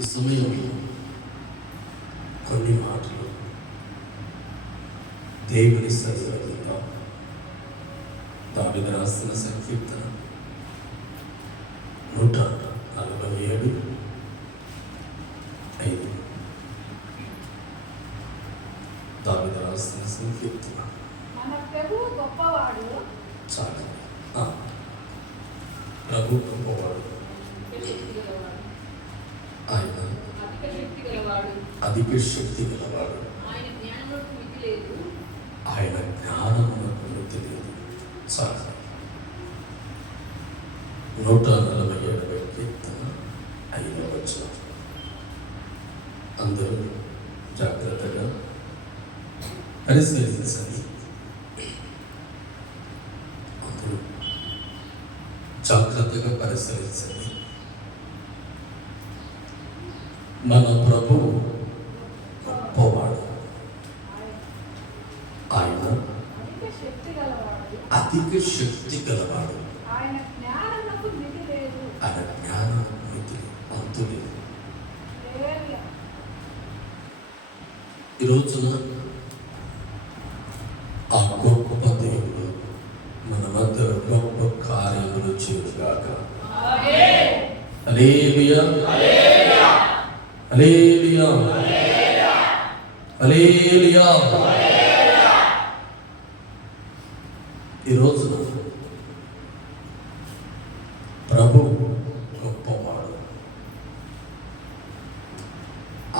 ఈ సమయంలో కొన్ని మాటలు దేవుని సరిహద్దుగా దావీదు రాసిన సంకీర్తన 147:5. దావీదు రాసిన సంకీర్తన. మన ప్రభువు గొప్పవాడు. చాలు. ప్రభు గొప్పవాడు, ఆయన అధిక శక్తి గలవాడు, ఆయన జ్ఞానమునకు మితి లేదు. చాలు. 147 కీర్తన 5వ వచనం. అందరూ జాగ్రత్తగా పరిశీలించండి. అందరూ జాగ్రత్తగా పరిశీలించండి. మన ప్రభువు గొప్పవాడు, ఆయన అధిక శక్తి గలవాడు, ఆయన జ్ఞానం మితి అంతు లేదు. ఈ రోజున ఆ గొప్ప దేవుడు మన మధ్య గొప్ప కార్యములు చేయుగాక. హల్లెలూయా, హల్లెలూయా, హల్లెలూయా. ఈ రోజున ప్రభు గొప్పవాడు,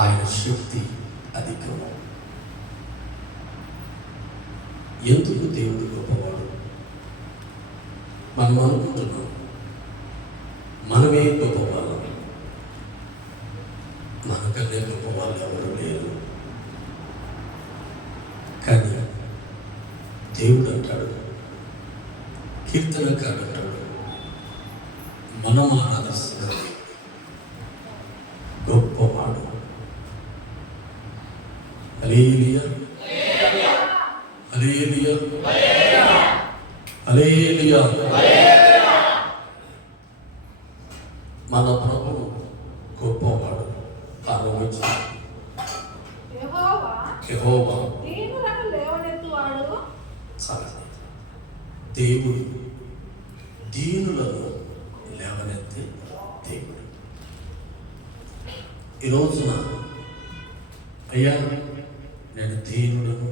ఆయన శక్తి అధికము. ఎందుకు దేవుడు గొప్పవాడు? మనం అనుకుంటున్నాం మనమే గొప్పవాళ్ళం, మనకన్నా గొప్పవాళ్ళు ఎవరు లేరు. కానీ దేవుడు అంటాడు, కీర్తనకారుడు అంటాడు, మనం ఆరాధిస్తున్న గొప్పవాడు. హల్లెలూయా, హల్లెలూయా, హల్లెలూయా. మన ప్రభువు గొప్పవాడు. యెహోవా దేవుడు దీనులను లేవనెత్తే దేవుడు. ఈ రోజున అయ్యా నేను దీనులను.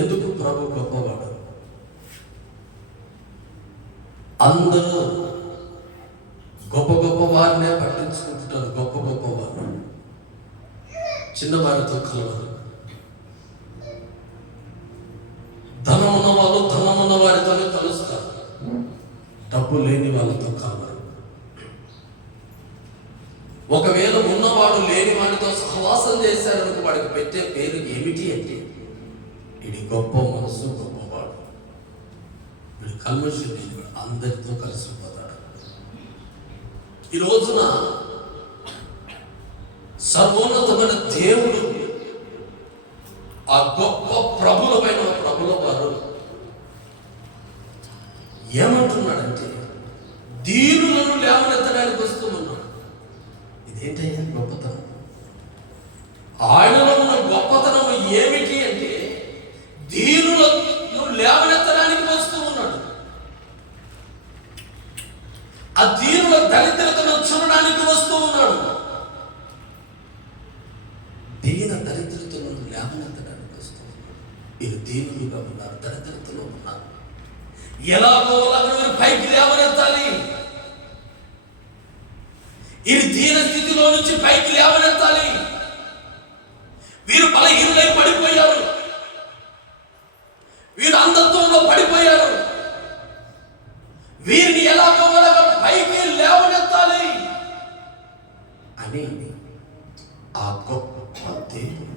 ఎందుకు ప్రభు గొప్పవాడు? అందరూ గొప్ప గొప్ప వారినే పట్టించుకుంటున్నారు. గొప్ప గొప్ప వారు చిన్నవారితో కలవరు. ధనం ఉన్న వాళ్ళు ధనం ఉన్న వారితోనే కలుస్తారు, డబ్బు లేని వాళ్ళతో కలవరు. ఒకవేళ ఉన్నవాడు లేని వాడితో సహవాసం చేశారనుకో, వాడికి పెట్టే పేరు ఏమిటి అంటే ఇది గొప్ప మనసు, గొప్పవాడు. వీడు కల్మషం లేని వాడు, అందరితో కలిసిపోతాడు. ఈ రోజున సర్వోన్నతమైన దేవుడు ఆ గొప్ప ప్రభులమైన ప్రభుల వారు ఏమంటున్నాడంటే దీనులను లేవనెత్తడానికి వస్తూ ఉన్నాడు. ఇదేంటయ్యా గొప్పతనం? ఆయనలో ఉన్న గొప్పతనం ఏమిటి అంటే దీనులను లేవనెత్తడానికి వస్తూ ఉన్నాడు. ఆ దీనుల దరిద్రతను చూడడానికి వస్తూ ఉన్నాడు. దీన దరిద్రతలను లేవనెత్తడానికి వస్తూ ఉన్నాడు. వీరు దీనులుగా ఉన్నారు, దరిద్రతలో ఉన్నారు. ఎలాగో వీరు పైకి లేవనెత్తాలి. వీరు దీన స్థితిలో నుంచి పైకి లేవనెత్తాలి. వీరు బలహీనులై పడిపోయారు, వీరు అంధత్వంలో పడిపోయారు. వీరిని ఎలాగో పైకి లేవనెత్తాలి అని ఆ గొప్ప దేవుడు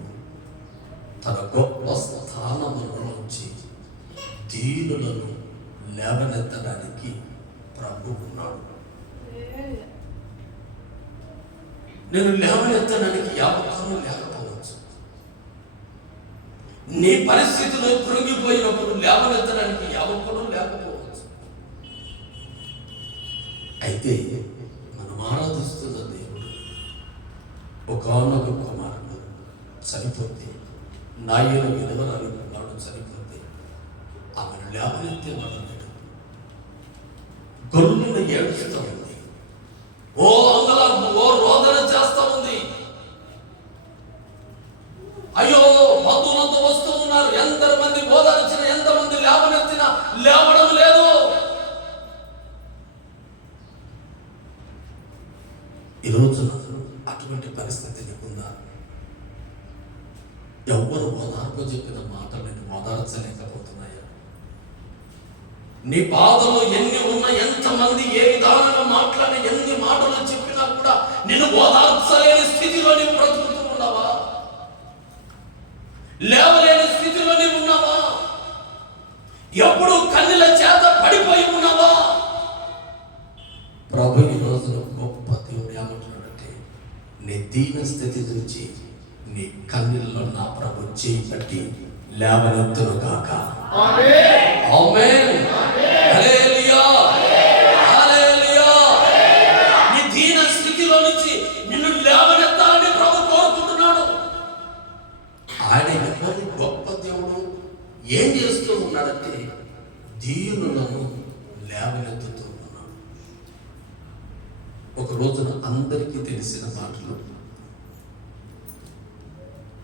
తన గొప్ప స్థానముల నుంచి దీనులను లేవనెత్తడానికి ప్రభు ఉన్నాడు. నేను లేవనెత్తడానికి యావత్తు లేకపోవచ్చు. నీ పరిస్థితిలో కృంగిపోయినప్పుడు లేవనెత్తడానికి యావత్తు లేకపోవచ్చు. అయితే మనం ఆరాధిస్తున్న దేవుడు ఒకానొక కుమారుడు చనిపోతే, నాయన విధవరాలు కుమారుడు చనిపోతే ఆమెను లేవనెత్తే వాళ్ళన్నాడు. గొల్లున ఏడుస్తూ ఉంది, ఓ అంగలార్పు, ఓ రోదన చేస్తూ ఉంది. అయ్యో, బంధువులతో వస్తూ ఉన్నారు, ఎంతమంది ఓదార్చిన, ఎంతమంది లేవనెత్తినా లేవడం లేదు. ఈరోజు అటువంటి పరిస్థితి నీకుందా? ఎవరు ఓదార్పు చెప్పిన మాటలు నేను ఓదార్చలేకపోతున్నాయా? నీ బాధలో ఎన్ని ఉన్నా, ఎంతమంది ఏ విధానంగా మాట్లాడి ఎన్ని మాటలు చెప్పినా కూడా నిన్ను ఓదార్చలేని స్థితిలో నీవు బ్రతుకుతూ ఉన్నావా? లేవలేని స్థితిలో నీవు ఉన్నావా? ఎప్పుడు కన్నీల చేత పడిపోయి ఉన్నావా? ప్రభు ఈ రోజున గొప్ప దేవుడు ఏమంటున్నాడంటే, నీ దీన స్థితి నుంచి నీ కన్నీళ్ళలో నా ప్రభు చేయి పట్టి లేవనెత్తును గాక. ఆమేన్. హల్లెలూయా. హల్లెలూయా. నీ దీన స్థితిలో నుంచి నిన్ను లేవనెత్తాలని ప్రభు కోరుకుంటున్నాడు. ఆయన ఎవరు గొప్ప దేవుడు? ఏం చేస్తూ ఉన్నాడంటే, దీనులను లేవనెత్తుతూ ఉన్నాడు. ఒక రోజున అందరికీ తెలిసిన మాటలు,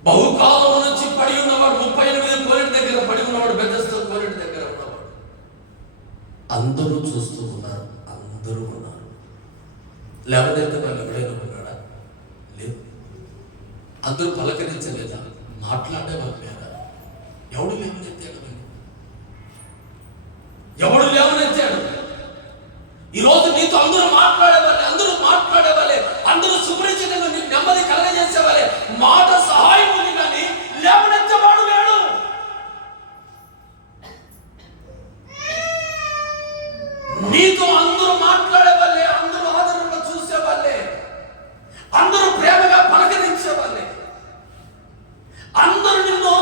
బహుకాలం నుంచి పడి ఉన్నవాడు, 38 కోనేటి దగ్గర పడి ఉన్నవాడు, బెతెస్దా కోనేటి దగ్గర ఉన్నవాడు. అందరూ చూస్తూ ఉన్నారు, అందరూ ఉన్నారు. లేవనెత్తే వాళ్ళు ఎవరైనా ఉన్నాడా? లేదు. అందరూ పలకరించలేదా? మాట్లాడేవాళ్ళు లేరా? ఎవడు లేవనెత్తాడు? ఎవడు లేవనెత్తాడు? ఈరోజు నీతో అందరూ మాట్లాడేవాళ్ళే, అందరూ సుపరిచితంగా నీకు నెమ్మది కలగజేసేవాళ్ళే, మాట సహాయం ఉంది, కానీ లేవనెత్తేవాడు లేడు. నీతో అందరూ మాట్లాడేవాళ్ళే, అందరూ ఆదరణగా చూసేవాళ్ళే, అందరూ ప్రేమగా పలకరించేవాళ్ళే, అందరూ నిన్ను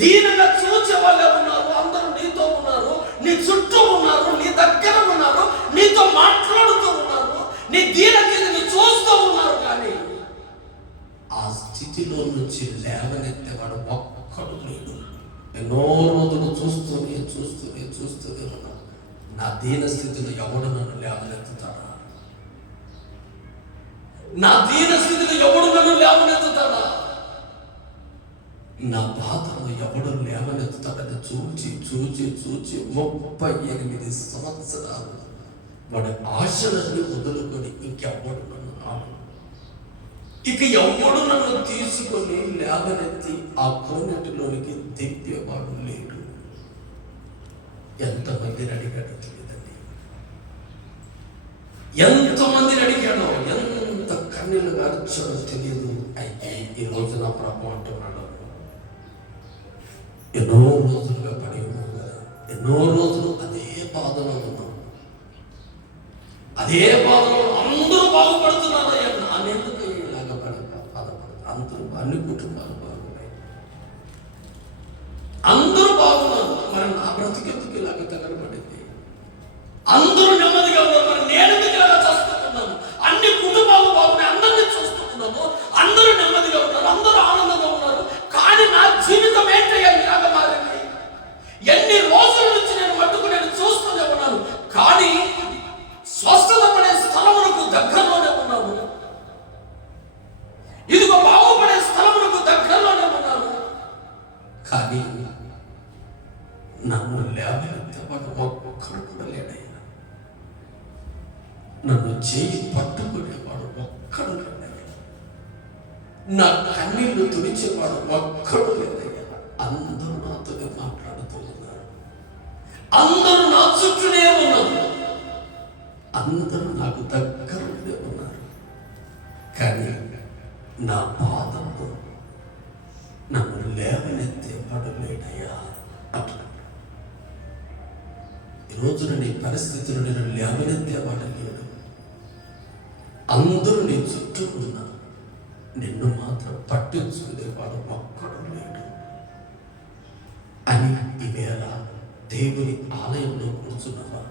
దీనంగా చూసే వాళ్ళే ఉన్నారు. అందరూ నీతో ఉన్నారు, నీ చుట్టూ ఉన్నారు, నీ దగ్గర ఉన్నారు, నీతో మాట్లాడుతూ ఉన్నారు, నీ దీనని చూస్తూ ఉన్నారు. కానీ ఆ స్థితిలో నుంచి లేవనెత్తేవాడు ఒక్కడు లేడు. ఎన్నో రోజులు చూస్తూనే ఉన్నాను. నా దీన స్థితిలో ఎవడు నన్ను లేవనెత్తుతాడా? నా దీన స్థితిలో ఎవడు నన్ను లేవనెత్తుతాడా? నా బాధను ఎవడు లేవనెత్తుతాడని చూచి 38 సంవత్సరాలు వాడి ఆశలన్నీ వదులుకొని ఇంకెవ్వడు నన్ను ఎవడు తీసుకొని లేవనెత్తి ఆ కోనేటిలోనికి దింపేవాడు లేడు. ఎంతమందిని అడిగాడో తెలియదండి, ఎంతమందిని అడిగాడో, ఎంత కన్నీళ్ళు గార్చాడో తెలియదు. అయితే ఈ రోజు నా ప్రభు అంటున్నాడు, ఎన్నో రోజులుగా పడి ఉన్నాం కదా, ఎన్నో రోజులు అదే బాధలో ఉన్నాం, అదే బాధలో అందరూ బాగుపడుతున్నారు. నానెందుకు ఇలాగ బాధపడదు? అందరూ, అన్ని కుటుంబాలు బాగున్నాయి, అందరూ బాగున్నారు, మరి నా బ్రతికెందుకు ఇలాగ తగలబడింది? అందరూ నెమ్మదిగా ఉన్నారు, మరి నేను ఇలాగా చూస్తున్నాను. అన్ని కుటుంబాలు బాగున్నాయి, అందరినీ చూస్తున్నాను, అందరూ నెమ్మదిగా ఉన్నారు, అందరూ ఆనందంగా ఉన్నారు. కానీ నా జీవితం ఏంటయ్యా ఇలాగ మారింది? ఎన్ని రోజుల నుంచి నేను మట్టుకు నేను చూస్తూనే ఉన్నాను, కానీ స్వస్థత పడే స్థలములకు దగ్గరలోనే ఉన్నాను, ఇదిగో బాగుపడే స్థలములకు దగ్గరలోనే ఉన్నాను. కానీ నన్ను లేవనెత్తేవాడు ఒక్కడు కూడా లేడయ్యా. నన్ను చేయి పట్టుకునేవాడు ఒక్కడు లేడయ్యా. నా కన్నీళ్లు తుడిచేవాడు ఒక్కడు లేదయ్యా. అందరూ నాతోనే మాట్లాడుతూ ఉన్నారు, అందరూ నా చుట్టూనే ఉన్నారు, అందరూ నాకు దగ్గరనే ఉన్నారు. కానీ నా పాదము నన్ను లేవనెత్తేవాడు లేడయ్యా అంటున్నాడు. ఈరోజు నీ పరిస్థితులు నేను లేవనెత్తేవాడు లేడు. అందరూ నీ చుట్టూ ఉన్నారు, నిన్ను మాత్రం పట్టించుకునేవాడు ఒక్కడు లేడు అని ఈవేళ దేవుని ఆలయంలో కూర్చున్నవా?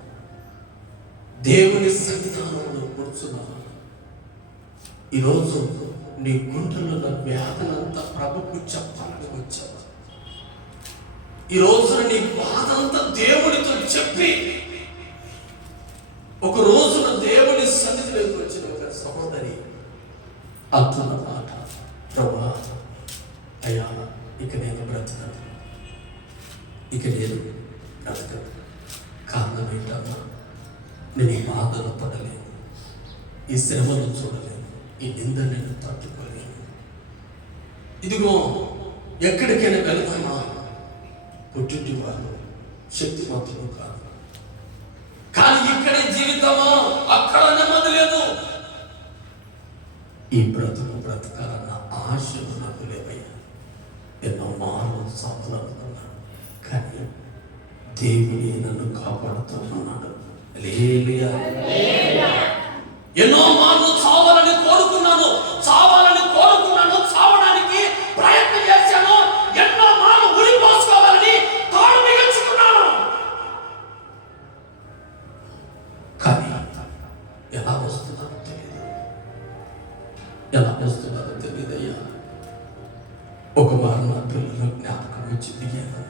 దేవుని సన్నిధానంలో కూర్చున్నవా? ఈరోజు నీ గుండెల్లో ఉన్న వ్యాధనంతా ప్రభుకు చెప్పాలని వచ్చావు. ఈ రోజున నీ బాధంతా దేవుడితో చెప్పి ఒక రోజున దేవుని సన్నిధిలోకి వచ్చిన ఒక సహోదరి అంటున్న మాట, ప్రభువా అయ్యా ఇక నేను బ్రతకను, ఇక నేను బ్రతకను. కారణం ఏంటమ్మా? నేను ఈ బాధలు పడలేను, ఈ శ్రమను చూడలేను, ఈ నింద నేను తట్టుకోలేను. ఇదిగో ఎక్కడికైనా వెళదామా, పుట్టింటి వారు శక్తివంతులు కాదు, కానీ ఇక్కడే జీవితమా, అక్కడ నెమ్మది లేదు. ఈ బ్రతుకు బ్రతకాలన్న ఆశలు నాకు లేవయ్యా. ఎన్నో మార్లు సాగులనుకున్నాను, కానీ దేవుని నన్ను కాపాడుతూ ఉన్నాడు. హల్లెలూయా. ఎన్నో మార్లు చావాలని కోరుకున్నాను, చావడానికి ప్రయత్నం చేశాను. ఎన్నో మార్లు ఉరిపోసుకోవాలని తాడు మిగించుకున్నాను, కానీ ఎలా వస్తున్నారో తెలియదయ్యా. ఒక మారు నా పిల్లలు జ్ఞాపకం వచ్చి దిగాను,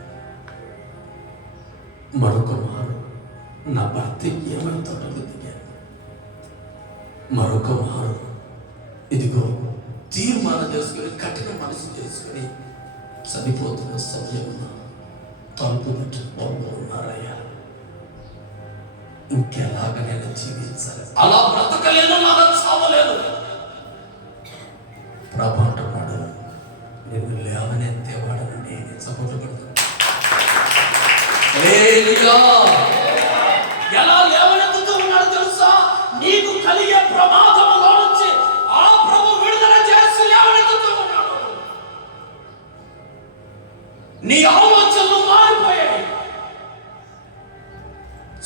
మరొక మారు నా భర్త ఏమవుతాడో దిగాను, మరొక మారు ఇదిగో తీర్మానం చేసుకుని కఠిన మనసు చేసుకుని చనిపోతున్న సమయంలో తలుపు వాళ్ళు ఉన్నారయ్యా. ఇంకెలాగ నేను జీవించాలి? అలా బ్రతకలేను, అలా చావలేను. ప్రభు అంటున్నాడు, నిన్ను లేవనెత్తేవాడని నేనే. సపోర్ట్ పడుతున్నాను. ఎలా లేవనెత్తుతూ ఉన్నాడు తెలుసా? నీకు కలిగే ప్రమాదంలో నుంచి ఆ ప్రభు విడుదల చేసి లేవనెత్తుతూ ఉన్నాడు. నీ ఆలోచనలు మారిపోయాయి.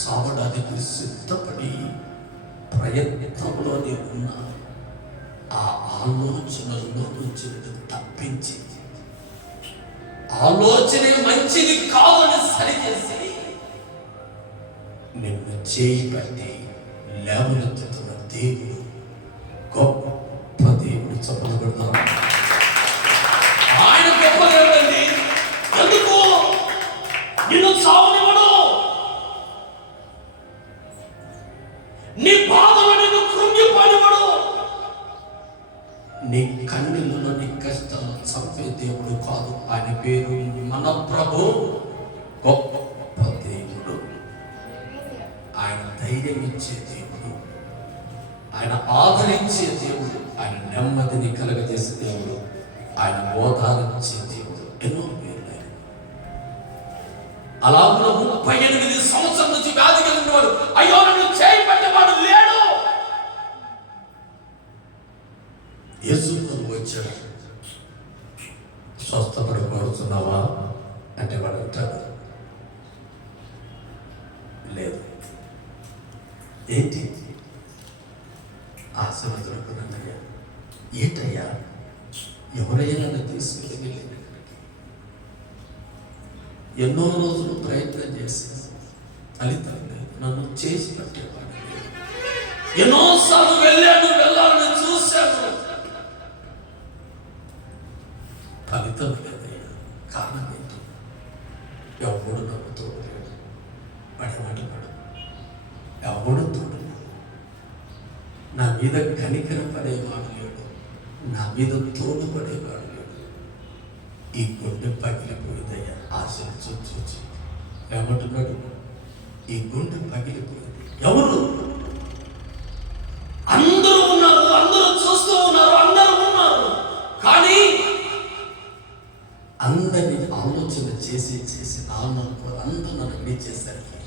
చావడానికి సిద్ధపడి ప్రయత్నంలోనే ఉన్న ఆ ఆలోచనలో నుంచి తప్పించి, ఆలోచనే మంచిది కాదని సరిచేసి నిన్ను చేయి పట్టి లేవనెత్తుతున్న దేవుడు గొప్ప దేవుడు. చెప్పబడుతున్నాడు, ఆయన గొప్ప దేవుడండి. ఎందుకు నిన్ను చావనివ్వడు? నీ బాధలో నిన్ను కృంగిపోనివ్వడు. నీ కన్నులలో నీ కష్టాలను చంపే దేవుడు కాదు. ఆయన పేరు మన ప్రభు గొప్ప దేవుడు. ఆయన ధైర్యం ఇచ్చే దేవుడు, ఆయన ఆదరించే దేవుడు, ఆయన నెమ్మదిని కలగజేసే దేవుడు, ఆయన ఓదారించే దేవుడు. ఎన్నో పేర్లు ఆయన. అలా 38 సంవత్సరం నుంచి వ్యాధి కలిగినవాడు, అయ్యో నన్ను చేయి పట్టేవాడు లేడు. యేసు వచ్చాడు. స్వస్థపడి కోరుతున్నావా అంటే వాడు అంటాడు, లేదు. ఏంటి ఆశీర్వదనుకున్నానయ్యా? ఏంటయ్యా? ఎవరయ్యా నన్ను తీసుకెళ్ళి? ఎన్నో రోజులు ప్రయత్నం చేశాను, ఫలితం లేదు. నన్ను చేసి పట్టేవాడు. ఎన్నోసార్లు వెళ్ళాలని చూశాను, ఫలితం లేదయ్యా. కారణం ఏంటి? ఎవడు నాకు తోడు లేడు. పడేవాడు ఎవడు తోడు లేడు. నా మీద కనికర పడేవాడు లేడు, నా మీద తోడు పడేవాడు లేడు. ఈ గుండె పగిలిపోయిందయ్యా. ఆశలు చూచి ఏమంటున్నాడు? ఈ గుండె పగిలిపోయింది. ఎవరు? అందరూ ఉన్నారు, అందరూ చూస్తూ ఉన్నారు, అందరూ ఉన్నారు, కానీ అందరినీ ఆలోచన చేసి అందరూ నన్ను విడిచేసరికి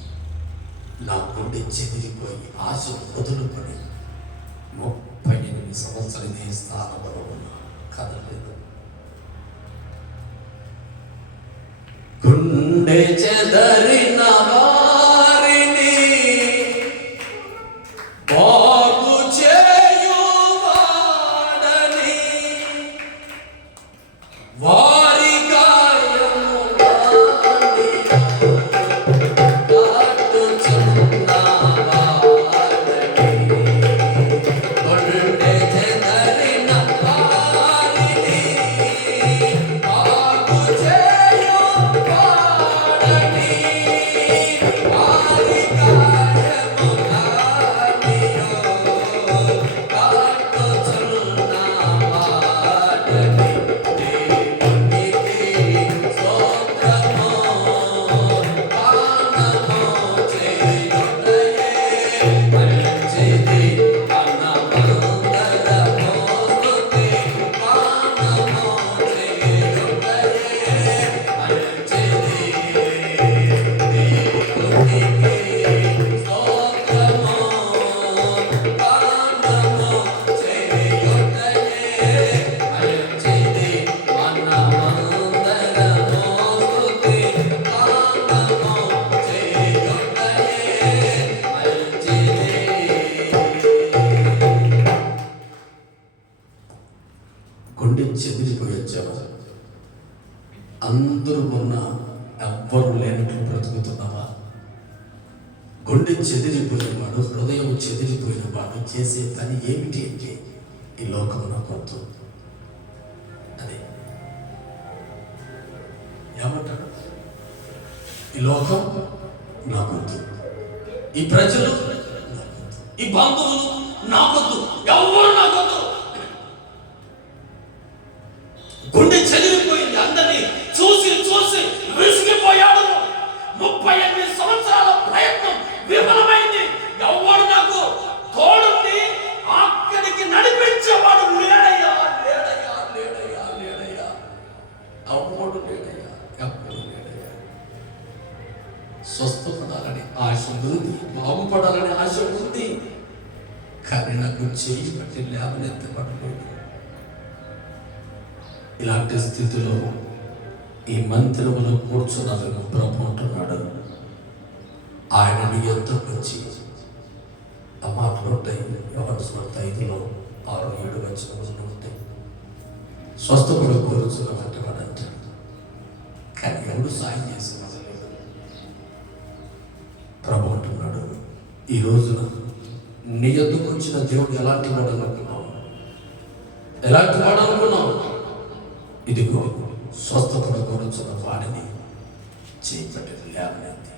నా గుండె చెదిరిపోయి ఆశలు వదులుకొని 38 సంవత్సరాలు ఇదే స్థానంలో ఉన్నా, కదలేదు. గుండె చెదరిన వారిని బాగు చేయువాడని వారి గాయములని కాటుచున్నవాడని. గుండె చెదరిన గుండె చెదిరిపోయి వచ్చావా? అందరూ ఉన్న ఎవ్వరూ లేనట్లు బ్రతుకుతున్నావా? గుండె చెదిరిపోయినవాడు, హృదయం చెదిరిపోయిన వాడు చేసే పని ఏమిటి అంటే ఈ లోకం నాకు వద్దు. అదే ఏమంటాడు? ఈ లోకం నాకొద్దు, ఈ ప్రజలు నాకొద్దు, ఈ బంధువులు నాకొద్దు, ఎవరు నాకొద్దు. గుండె చెదిరిపోయింది. అందరినీ చూసి చూసి విసిగిపోయాడు. 38 సంవత్సరాల ప్రయత్నం విఫలమైంది. ఎవరు నాకు తోడుండి అక్కడికి నడిపించేవాడు లేడయ్యా, లేడయ్యా, లేడయ్యా, లేడయ్యా, ఎవడు లేడయ్యా, ఎవడు లేడయ్యా. స్వస్థపడాలని ఆశ ఉంది, బాగుపడాలని ఆశ ఉంది, కానీ నాకు చేయి పట్టి లేవనెత్తబడలేదు. ఇలాంటి స్థితిలో ఈ మందిరములో కూర్చున్నాను. ప్రభు అంటున్నాడు, ఆయన నీ ఎంతకు వచ్చి ఆ మాటలు ఉంటాయి. యోహాను సువార్త 5లో 6, 7 వచనములు ఉంటాయి. స్వస్థపడ కోరుచున్నామంటే వాడు అంటాడు, కానీ ఎవడు సాయం చేసేవాడు లేదు. ప్రభు అంటున్నాడు, ఈ రోజున నీ ఎద్దుకు వచ్చిన దేవుడు ఎలాంటి వాడు అనుకున్నావు? ఎలాంటి వాడు అనుకున్నావు? ఇదిగో స్వస్థపడ కోరుచున్న వాడిని చేపట్టి లేవనెత్తి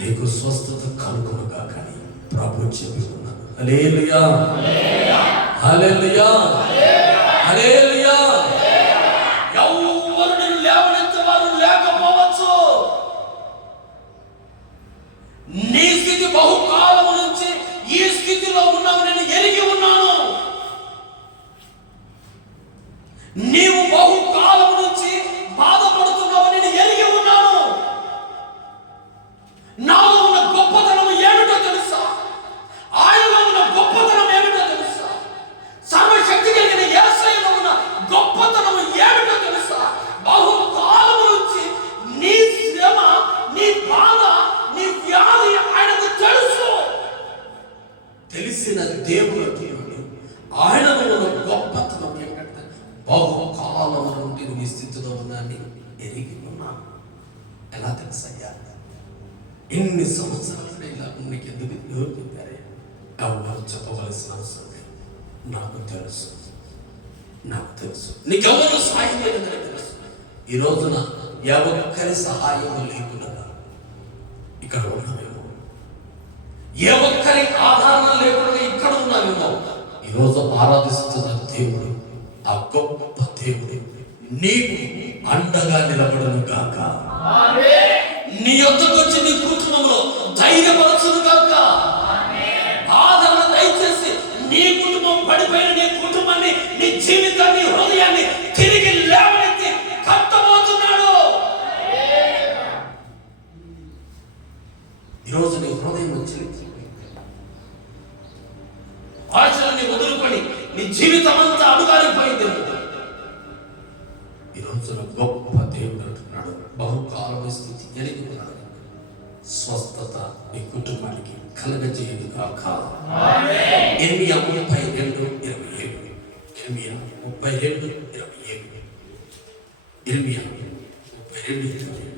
నీకు స్వస్థత కలుగునుగా కానీ ప్రభు చెప్పి ఉన్నాడు. హల్లెలూయా, హల్లెలూయా, హల్లెలూయా. ఎవరు నిన్ను లేవనెత్తేవారు లేకపోవచ్చు. నీ స్థితి బహుకాలం నుంచి ఈ స్థితిలో ఉన్నావు, నేను ఎరిగి ఉన్నాను. నీవు బహుకాలం నుంచి బాధపడుతున్నావు, నేను ఎరిగి ఉన్నాను. నాలో ఉన్న గొప్పతనం ఏమిటో తెలుసా? ఆయనలో ఉన్న గొప్పతనం ఏమిటో తెలుసా? సర్వశక్తి కలిగిన యేసయ్యలో ఉన్న గొప్పతనం ఏమిటో తెలుసా? బహుకాలం నుంచి నీ శ్రమ, నీ బాధ, నీ వ్యాధి ఆయనకు తెలుసు. తెలిసిన దేవుడు ఆయనలో ఉన్న గొప్పతనం ఏమిటంటే బహుకాలం నుండి నీ స్థితిలో ఉన్నాన్ని ఎరిగి ఉన్నాను. ఎలా తెలుసయ్యా? ఎన్ని సంవత్సరాలు ఇలా నీకు ఎందుకు ఎవరు చెప్పారే? ఎవరు చెప్పవలసిన అవసరం లేదు. నాకు తెలుసు, నాకు తెలుసు. నీకెవరు సాయం లేదని తెలుసు. ఈ రోజున ఎవరి సహాయం లేకుండా ఇక్కడ ఉన్నామేమో, ఏ ఒక్కరి ఆధారం లేకుండా ఇక్కడ ఉన్నామేమో. ఈరోజు ఆరాధిస్తున్న దేవుడు, ఆ గొప్ప దేవుడు నీకు అండగా నిలబడను గాక. నీ యొద్దకు వచ్చి నీ కుటుంబంలో ధైర్యపరచును గాక. ఆదరణ దయచేసి నీ కుటుంబం పడిపోయిన నీ కుటుంబాన్ని, నీ జీవితాన్ని, హృదయాన్ని తిరిగి లేవనెత్తి కట్టబోతున్నాడు. ఈరోజు నీ హృదయం వచ్చి ఆశలని వదులుకొని నీ జీవితం అంతా అడుగారిపోయింది. ఈ రోజున గొప్ప దేవుడు అంటున్నాడు, బహుకాలం స్థితి ఎరిగి ఉన్నాడు. స్వస్థత నీ కుటుంబానికి కలగజేయదు కాక. ఇర్మియా 32:27. ఇర్మియా 32:27. ఇర్మియా 32:27.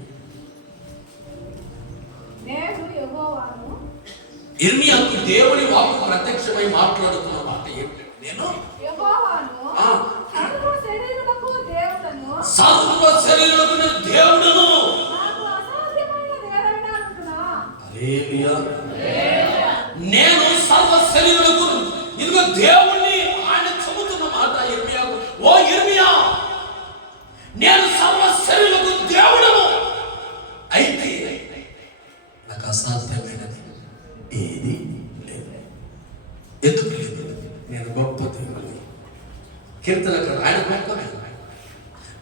ఇర్మియాకు దేవుని వాక్కు ప్రత్యక్షమై మాట్లాడుతున్న మాట ఏంటంటే, నేను సర్వ శరీరులకు దేవుడును. నేను సర్వ శరీరులకు ఇదిగో దేవుణ్ణి ఆయన చెబుతున్న మాట ఇర్మియాకు. ఓ ఇర్మియా, నేను సర్వ శరీరులకు దేవుడును. అయితే నాకు అసాధ్యమైనది ఏది లేదు. ఎందుకు లేదు? నేను గొప్ప దేవుడిని. కీర్తనకారుడు ఆయన గొప్ప.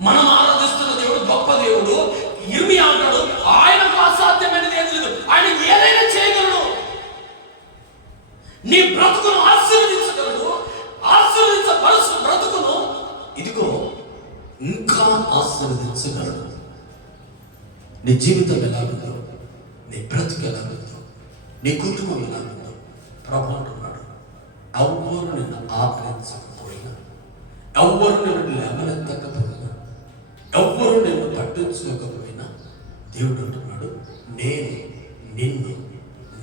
మనం ఆరాధిస్తున్న దేవుడు గొప్ప దేవుడు. ఇర్మియా అంటాడు, ఆయనకు అసాధ్యమైనది ఏది లేదు, ఆయన ఏదైనా చేయగలడు. నీ బ్రతుకును ఆశీర్వదించగలడు. ఆశీర్వదించబడుచు బ్రతుకును ఇదిగో ఇంకా ఆశీర్వదించగలడు. నీ జీవితం ఎలా ఉందో, నీ బ్రతుకు ఎలా ఉందో, నీ కుటుంబం ఎలా ఉందో ప్రభు అంటున్నాడు. ఎవరు నిన్ను ఆదరించకపోయినా ఎవ్వరు నిన్ను లేవనెత్తకపోయినా, ఎవ్వరు నిన్ను పట్టించుకోకపోయినా దేవుడు అంటున్నాడు, నేను నిన్ను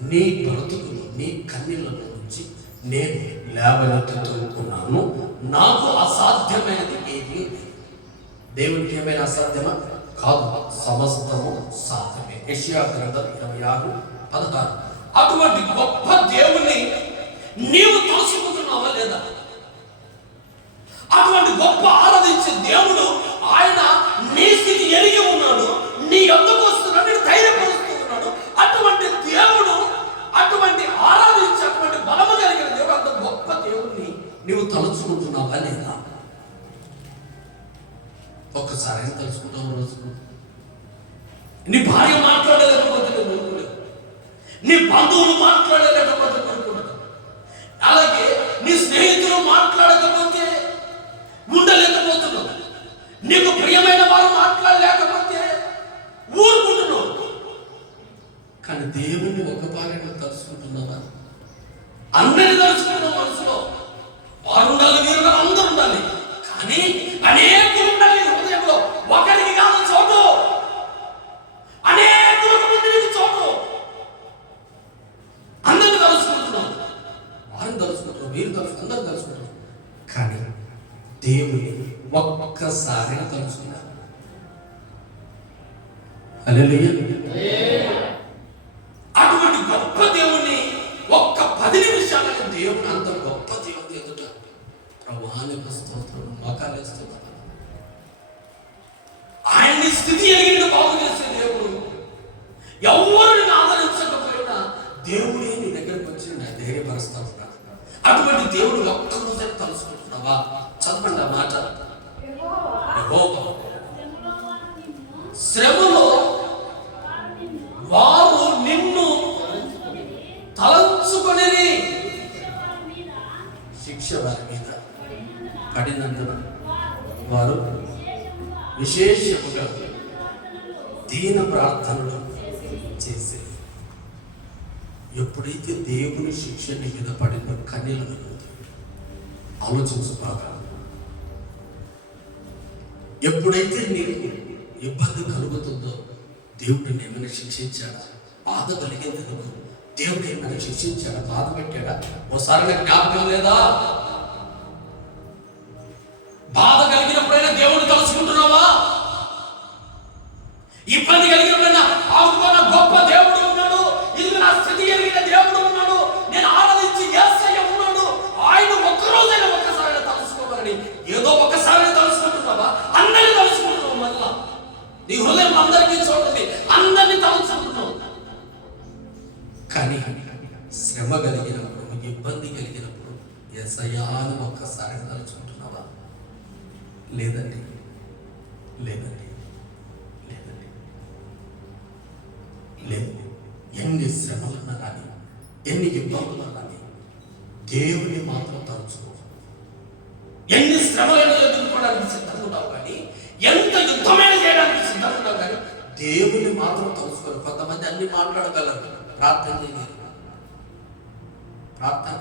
నీ బ్రతుకును నీ కన్నీళ్ళలో నుంచి నేను లేవనెత్తుతున్నాను. నాకు అసాధ్యమైనది ఏది లేదు. దేవునికి ఏమైనా అసాధ్యమా? కాదు, సమస్తము సాధ్యమే. యెషయా గ్రంథం 26:16. అటువంటి గొప్ప దేవుని నీవు తలుచుకుంటున్నావా లేదా? అటువంటి గొప్ప ఆరాధించే దేవుడు ఆయన నీ స్థితి ఎరిగి ఉన్నాడు, నీ యొద్దకు వస్తున్నాడు, నేను ధైర్యపరుస్తూ ఉన్నాడు. అటువంటి దేవుడు, అటువంటి ఆరాధించే అటువంటి బలము కలిగిన దేవుడు, అంత గొప్ప దేవుడిని నీవు తలుచుకుంటున్నావా లేదా? ఒక్కసారి ఏం తెలుసుకుంటావు? రోజు నీ భార్య మాట్లాడలేకపోతే నేను ఊరుకోలేదు, నీ బంధువులు మాట్లాడలేకపోతే ఊరుకోలేదు, అలాగే నీ స్నేహితులు మాట్లాడకపోతే ఉండలేకపోతున్నావు, నీకు ప్రియమైన వారు మాట్లాడలేకపోతే ఊరుకుంటున్నావు. కానీ దేవుని ఒక భార్యను తలుచుకుంటున్నావా? అందరిని తలుచుకుంటున్నావు. మనసులో వారు ఉండాలి, వీరు ఉండాలి, అందరూ ఉండాలి, కానీ అనేకులు ఉండాలి హృదయంలో. ఒకరికి కాదు చోటు, అనేకులకు మందికి చోటు. అందరిని తలుచుకుంటున్నావు, వారిని తలుచుకుంటున్నావు, వీరు తలుచుకుంటున్నారు, అందరూ తలుచుకుంటున్నావు. కానీ దేవుని ఒక్కసారి తలుచుకున్నారు. హల్లెలూయా. అటువంటి గొప్ప దేవుణ్ణి ఒక్క 10 నిమిషాలకు దేవుడు అంత గొప్ప దేవుని ఎదుట ప్రభువానికి స్తోత్రం, మోకాలేస్తున్నారు. ఆయన్ని స్థితి ఎగిరిన బాగు చేసే దేవుడు. ఎవరిని ఆదరించకపోయినా దేవుడే నీ దగ్గరకు వచ్చి నా ధైర్యపరుస్తా ఉన్నాడు. అటువంటి దేవుడు ఒక్క రోజైనా తలుచుకుంటున్నావా? చదవండి ఆ మాట. యెహోవా శ్రమలో వారు నిన్ను తలంచుకొనిరి, శిక్ష వారి మీద పడినందున వారు విశేషముగా దీన ప్రార్థనలు చేసే. ఎప్పుడైతే దేవుని శిక్ష నీ మీద పడిన కన్నీళ్ళు ఆలోచించు బాగా. ఎప్పుడైతే నీకు ఇబ్బంది కలుగుతుందో దేవుడు ఏమైనా శిక్షించాడా? బాధ కలిగేందుకు దేవుడు ఏమైనా శిక్షించాడా? బాధ పెట్టాడా? ఓసారి జ్ఞాపకం లేదా? బాధ కలిగినప్పుడైనా దేవుడు తలుచుకుంటున్నావా? ఇబ్బంది కలిగినప్పుడైనా ఆగుతున్న గొప్ప దేవుడు ఉన్నాడు, ఇది నా స్థితి ఎరిగిన దేవుడు ఉన్నాడు, నేను ఆరాధించి యేసయ్య ఉన్నాడు, ఆయన ఒక్కరోజైనా ఒక్కసారి తలుచుకోవాలని ఏదో ఒక్కసారి తలుచుకుంటున్నావా? అందరినీ తలుచుకుంటున్నావు. మళ్ళా నీ హృదయం అందరికీ చూడండి, అందరినీ తలుచుకుంటున్నావు. కానీ శ్రమ కలిగినప్పుడు, ఇబ్బంది కలిగినప్పుడు యేసయ్యాను ఒక్కసారి తలుచుకుంటున్నావా? లేదండి, లేదండి, లేదండి, లేదు. ఎన్ని శ్రమలున్నా కానీ, ఎన్ని ఇబ్బందులున్నా కానీ దేవుని మాత్రం తలుచుకో. ఎన్ని శ్రమలను ఎదుర్కోవడానికి సిద్ధంగా ఉంటావు కానీ, ఎంత యుద్ధమైన చేయడానికి సిద్ధంగా ఉంటావు కానీ దేవుని మాత్రం తలుచుకోరు. కొంతమంది అన్ని మాట్లాడగలరు, ప్రార్థన చేయలేదు. ప్రార్థన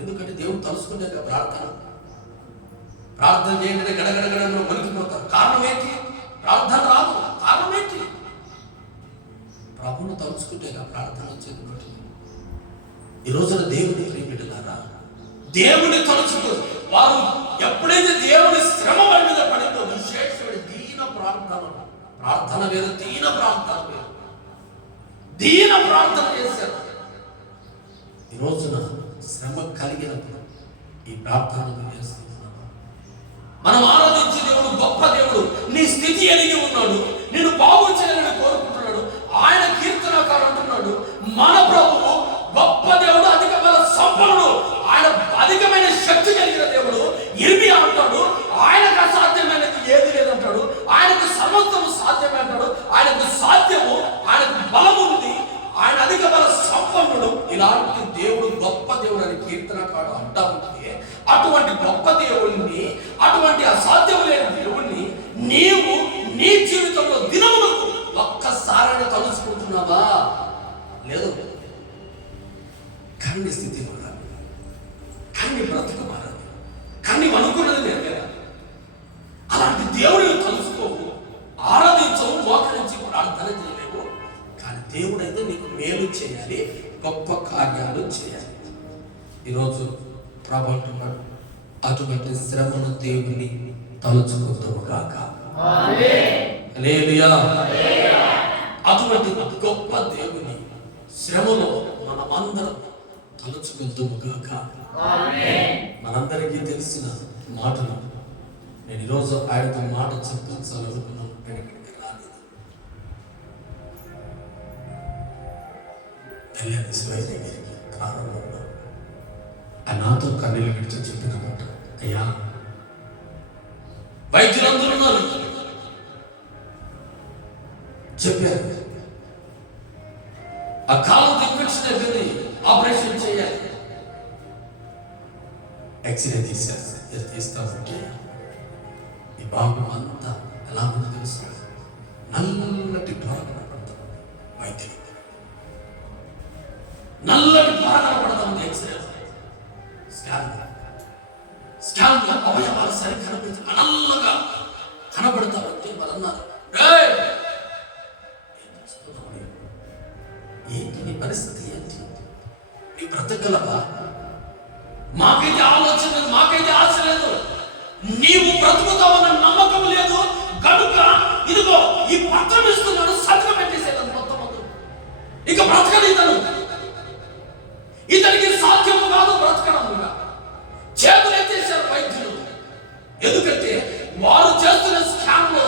ఎందుకంటే దేవుడు తలుసుకునే ప్రార్థన. ప్రార్థన చేయండి గడగడగడ వణికిపోతారు. కారణం ఏంటి? ప్రార్థన రాదు. కారణం ఏంటి? ప్రభువును తలుచుకుంటే ప్రార్థన వచ్చేది. ఈ రోజున దేవుని ప్రియమిటులారా, దేవుని తలుచుకో. వారు ఎప్పుడైతే దేవుని శ్రమ వారి మీద పడిందో విశేషమైన దీన ప్రార్థన, ప్రార్థన వేరు, దీన ప్రార్థన వేరు, దీన ప్రార్థన చేశారు. ఈ రోజున శ్రమ కలిగినప్పుడు ఈ ప్రార్థనలు చేస్తున్నాను. మనం ఆరాధించే దేవుడు గొప్ప దేవుడు, నీ స్థితి ఎరిగి ఉన్నాడు, నిన్ను బాగు చేయాలని కోరుకుంటున్నాడు. ఆయన కీర్తనకారు అంటున్నాడు, మన ప్రభువు గొప్ప దేవుడు, అధిక బల సంపన్నుడు, ఆయన అధికమైన శక్తి కలిగిన దేవుడు. ఇర్మియా అంటాడు, ఆయనకు అసాధ్యమైనది ఏది లేదంటాడు, ఆయనకు సమస్తము సాధ్యమే అంటాడు. ఆయనకు సాధ్యము, ఆయనకు బలము ఉంది, ఆయన అధిక బల సంపన్నుడు. ఇలాంటి దేవుడు గొప్ప దేవుడు అని కీర్తనకాడు అంటా ఉంటే, అటువంటి గొప్ప దేవుడిని, అటువంటి అసాధ్యం లేని దేవుడిని నీవు నీ జీవితంలో దినములకు ఒక్కసారి తలుచుకుంటున్నావా? లేదు. కానీ స్థితి మారాలి, కానీ బ్రతుకు మారాలి, కానీ అనుకున్నది నెరవేరాలి. ఈరోజు ప్రభు అంటున్నాడు, అటువంటి శ్రమను దేవుని తలుచుకుందాము గాక. హల్లెలూయా. అటువంటి గొప్ప దేవుని శ్రమలో మనమందరం తలుచుకుందాము గాక. మనందరికీ తెలిసిన మాటలు నేను ఈరోజు ఆయనతో మాట చెప్పించాలనుకున్నాను, కానీ ఇక్కడికి రాలేదు. వెళ్ళాను శివయ్య దగ్గరికి ప్రారంభంలో. ఆయన నాతో కన్నీళ్ళు విడిచి చెప్పినమాట, అయ్యా వైద్యులందరూ ఉన్నారు చెప్పారు, ఆ కాలు ఇన్ఫెక్షన్ అయిపోయింది, ఆపరేషన్ చేయాలి. ఎక్స్రే తీస్తామంటే ఈ భాగం అంతా ఎలా ఉందో తెలుసు, నల్లటి బాగా కనపడతాం. వైద్యులు నల్లటి బాగా కనపడతాం. ఎక్స్రే స్కాన్ అవయవాలు సరి కనిపించి నల్లగా కనపడతామంటే వాళ్ళు అన్నారు, ఏంటి నీ పరిస్థితి, ఏంటి నీ బ్రతకగలవా? మాకైతే ఆలోచన లేదు, మాకైతే ఆశ లేదు, నీవు బ్రతుకుతావన్న నమ్మకం లేదు కనుక ఇదిగో ఈ పత్రం ఇస్తున్నాడు, సంతకం పెట్టేసేది మొత్తం మొత్తం. ఇక బ్రతకదు ఇతనికి సాధ్యము కాదు బ్రతకడముగా. చేతులు ఎత్తేసారు వైద్యులు. ఎందుకంటే వారు చేస్తున్న స్కామ్ లో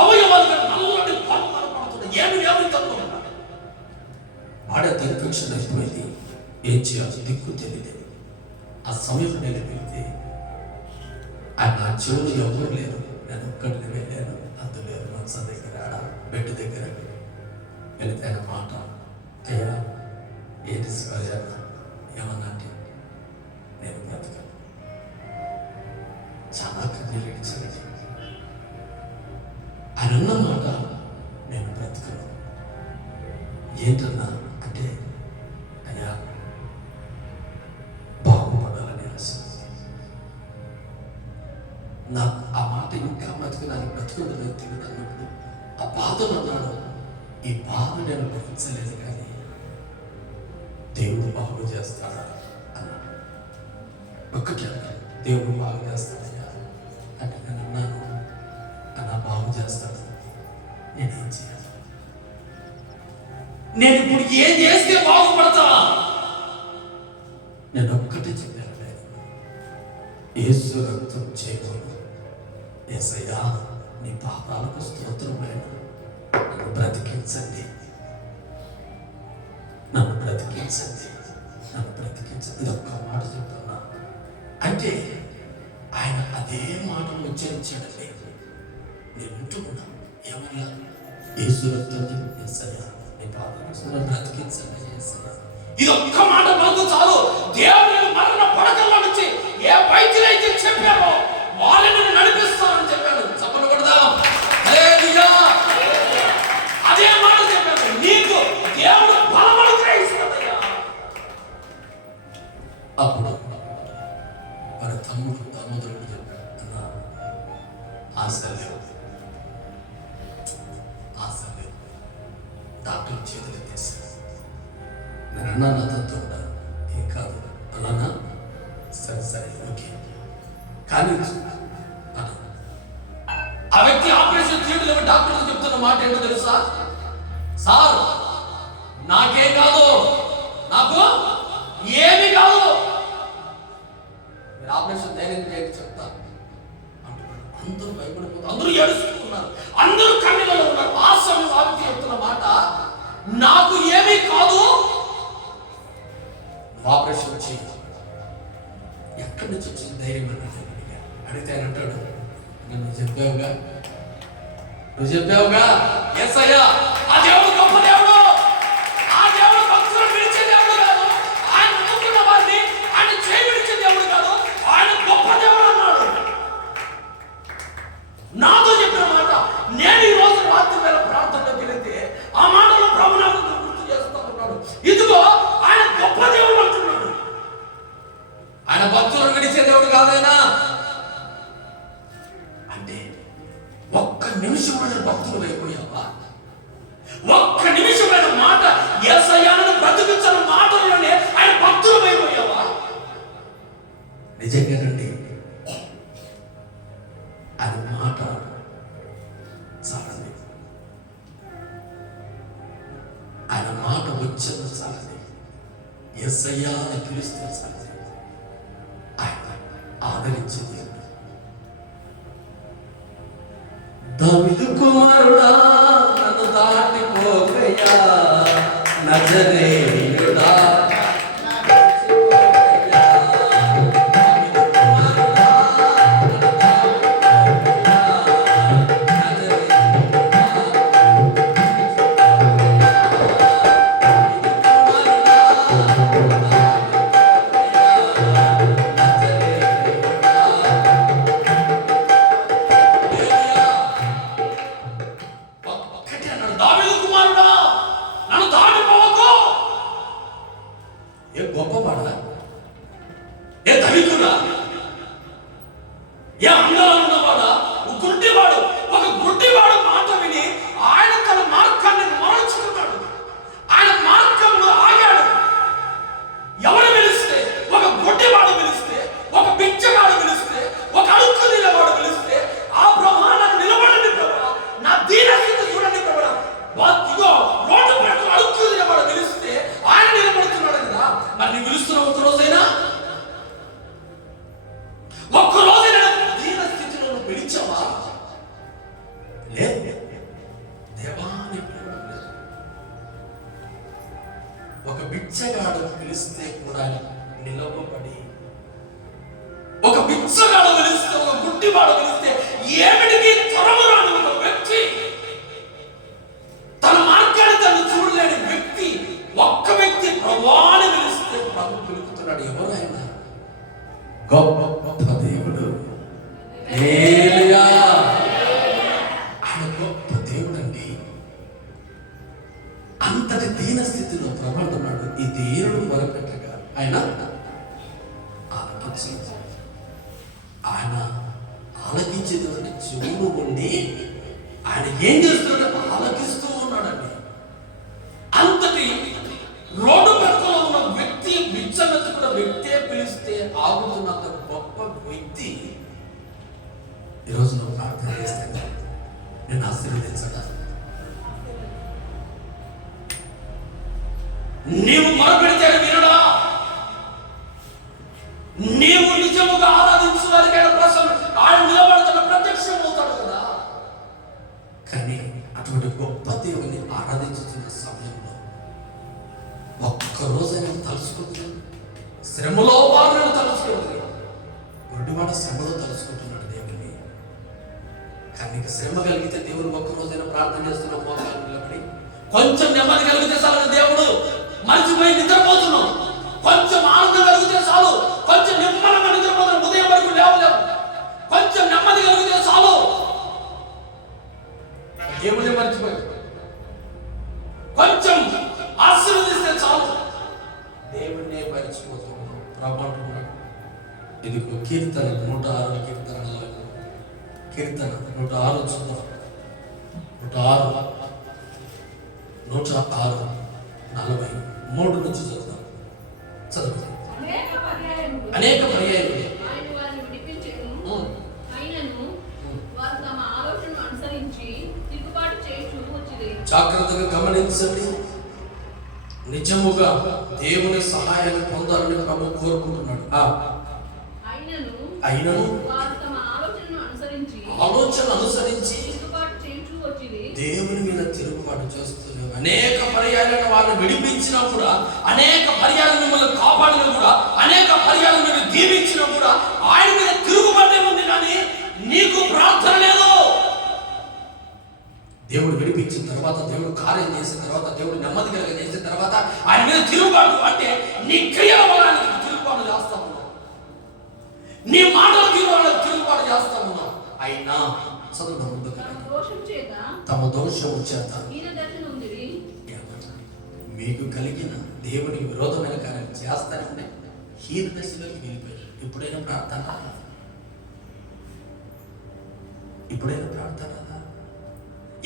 అవయవాలుగా నల్లటి పాము కనపడుతుంది. ఏమి తప్పు వాడే ఇన్ఫెక్షన్ అయిపోయింది. ఏం చేయాలి దిక్కు తెలియలేదు. ఆ సమయంలో నేను వెళ్తే ఆయన నా చెవులు ఎవరు లేరు, నేను ఒక్కడిని వెళ్ళాను. అందు లేరు మనసు దగ్గర, ఆడ బెడ్ దగ్గర వెళితే ఆయన మాట, అయ్యా ఏంటి శివాజీ ఏమన్నా అంటే నేను బ్రతకను. చాలా కన్నీళ్ళు ఇచ్చానండి. ఆయన అన్న మాట, నేను బ్రతకను. ఏంటన్నా అంటే, అయ్యా బాగుపడాలని ఆశ. నాకు ఆ మాట ఇంకా బ్రతకడానికి బ్రతుకుందని తిరుగుతున్నప్పుడు ఆ బాధను అన్నాడు, ఈ బాధ నేను భరించలేదు కానీ దేవుడు బాగు చేస్తాడా అన్నాడు. ఒక్కటే దేవుడు బాగు చేస్తాడయ్యా అంటే నేను అన్నాను, అలా బాగు చేస్తాడు. నేనేం చేయాలి? నేను ఇప్పుడు ఏం చేస్తే బాగుపడతావా? నేను ఒక్కటే చెప్పాను, యేసు రక్తం చేయకూడదు. యేసయ్యా నీ పాపాలకు స్తోత్రమైన నన్ను బ్రతికించండి, నన్ను బ్రతికించండి, నన్ను బ్రతికించండి. ఇది ఒక్క మాట చెప్తున్నా అంటే ఆయన అదే మాటను ఉచ్చరించాడండి. నేను వింటున్నాను. ఏమన్నా యేసు రక్తం యేసయ్యా నీ పాపాలకు నన్ను బ్రతికించండి యేసయ్యా. ఇది ఒక్క మాట మనకు చాలు. దేవుని మరణ పడకల్లో నుంచి ఏ వైద్యులైతే చెప్పారో వాళ్ళని నడిపిస్తారని చెప్పాను. చెప్పకూడదా? హల్లెలూయా. అదే మాట చెప్పాను. నీకు దేవుడు బలమను గ్రహిస్తాడయ్యా. అప్పుడు మన తమ్ముడు దామోదరుడు చెప్పాడు, అన్న ఆశ లేదు, డాక్టర్ చేతులు ఎత్తేసాడు. నేను అన్నా నాతో ఉన్నాను, ఏం కాదు అలానా, సరే ఓకే కానీ ఆ వ్యక్తి ఆపరేషన్ చేయడం డాక్టర్ చెప్తున్న మాట ఏంటో తెలుసా? సార్ నాకేం కాదు, నాకు ఏమి కాదు, మీరు ఆపరేషన్ ధైర్యం చేయండి చెప్తా అంటున్నాడు. అందరూ భయపడిపోతారు, అందరూ ఏడుస్తున్నారు, అందరూ కన్నీళ్ళలో ఉన్నారు. ఆ సమయం ఆ వ్యక్తి చెప్తున్న మాట, నాకు ఏమీ కాదు, ఆపరేషన్ చేయి. ఎక్కడి నుంచి వచ్చిన ధైర్యం అన్నది అడిగితే ఆయన అంటాడు, నువ్వు చెప్పావుగా యేసయ్యా ఆ దేవుడు గొప్ప దేవుడు, ఆ దేవుడు భక్తులను విడిచే దేవుడు కాదు, ఆయన నమ్ముకున్న వారిని ఆయన చేయి విడిచే దేవుడు కాదు, ఆయన గొప్ప దేవుడు అన్నాడు. నాతో చెప్పిన మాట, నేను ఈ రోజు రాత్రి వేళ ప్రార్థనలోకి వెళితే ఆ మాటలో ప్రభు నాకు గుర్తు చేస్తా ఉన్నాడు. ఇదిగో ఆయన గొప్ప దేవుడు అంటున్నాడు. ఆయన భక్తులను విడిచే దేవుడు కాదైనా అంటే ఒక్క నిమిషమైన భక్తులు అయిపోయావా? ఒక్క నిమిషమైన మాట యేసయ్యాను బ్రతికించిన మాటల్లోనే ఆయన భక్తులు అయిపోయావా? నిజంగానండి ఆయన మాట చాలండి, ఆయన మాట వచ్చిన చాలండి, యేసయ్యా అని పిలిస్తే చాలండి, ఆయన ఆదరించింది. దావీదు కుమారుడా నన్ను దాటిపోకయ్యా, నజరేయుడా ఒక బిచ్చగాడు పిలిస్తే కూడా నిలవబడి, ఒక బిచ్చగాడు పిలిస్తే, ఒక గుడ్డివాడు పిలిస్తే ఏమిటికి త్వరమురాని ఒక వ్యక్తి, తన మార్గాన్ని తను చూడలేని వ్యక్తి, ఒక్క వ్యక్తి ప్రభువాని పిలిస్తే ప్రభు పిలుపుతున్నాడు. ఎవరు ఆయన? గొప్ప దేవుడు ఏలియా. ఆయన గొప్ప దేవుడు అండి. అంతటి దీన స్థితిలో ప్రభు అంటున్నాడు, ఈ దేవుడు మొరపెట్టగా ఆయన ఆలకించింది. ఆయన ఆలకించేటువంటి చెవులు ఉండి ఆయన ఏం చేస్తున్నాడు? ఆలకిస్తూ ఉన్నాడండి. అంతటి రోడ్డు పక్కన ఉన్న వ్యక్తి, బిచ్చమెత్తుకున్న వ్యక్తే పిలిస్తే ఆగుతున్నంత గొప్ప వ్యక్తి ఈరోజు నువ్వు ప్రార్థన చేస్తే నేను ఆశీర్వదించడా? నీవు మొరపెడితే వినడా? నీవు నిజముగా ఆరాధించడానికి ఆయన నిలబడుతున్న ప్రత్యక్షం అవుతాడు కదా. కానీ అటువంటి గొప్ప దేవుని ఆరాధించుతున్న సమయంలో ఒక్కరోజైనా తలుచుకుంటున్నాడు. శ్రమలో వాళ్ళని తలుచుకుంటున్నాడు. గుడ్డివాడ శ్రమలో తలుచుకుంటున్నాడు దేవుని. కానీ శ్రమ కలిగితే దేవుడు ఒక్కరోజైనా ప్రార్థన చేస్తున్న మోకాలు నిలబడి కొంచెం నెమ్మది కలిగితే చాలు, దేవుడు మర్చిపోయి నిద్రపోతున్నాం. కొంచెం ఆనందం కలిగితే చాలు, కొంచెం నిమ్మలంగా నిద్రపోతున్నాం, ఉదయం వరకు లేవలేము. కొంచెం నెమ్మది కలిగితే చాలు, దేవుడే మర్చిపోయి. కొంచెం ఆశీర్వదిస్తే చాలు, దేవుడినే మర్చిపోతున్నాం. ప్రభు అంటున్నాడు, ఇది కీర్తన 106 కీర్తనలో, కీర్తన 106 చూద్దాం. 106 43 నుంచి చదువుతాం. చదువు. అనేక పర్యాయాలు జాగ్రత్తగా గమనించండి. నిజముగా దేవుని సహాయాన్ని పొందాలని ప్రభు కోరుకుంటున్నాడు. అయినను ఆలోచన అనుసరించి దేవుని మీద తిరుగుబాటు చేస్తున్నారు. అనేక పర్యాలను వారిని విడిపించినా కూడా, అనేక పర్యాలు మిమ్మల్ని కాపాడినా కూడా, అనేక పర్యాలు మీరు దీవించినా కూడా ఆయన మీద తిరుగుబాటే ఉంది. కానీ నీకు ప్రార్థన లేదు. దేవుడు విడిపించిన తర్వాత, దేవుడు కార్యం చేసిన తర్వాత, దేవుడు నెమ్మది కలిగ చేసిన తర్వాత ఆయన మీద తిరుగుబాటు అంటే నీ క్రియల వల్ల తిరుగుబాటు చేస్తా ఉన్నావు, నీ మాటల తిరుగుబాటు చేస్తా ఉన్నావు. అయినా చదువు తమ దోషము చేత మీకు కలిగిన దేవునికి విరోధమైన కార్యం చేస్తానంటే హీన దశలోకి వెళ్ళిపోయారు. ఇప్పుడైనా ప్రార్థన, ఇప్పుడైనా ప్రార్థన.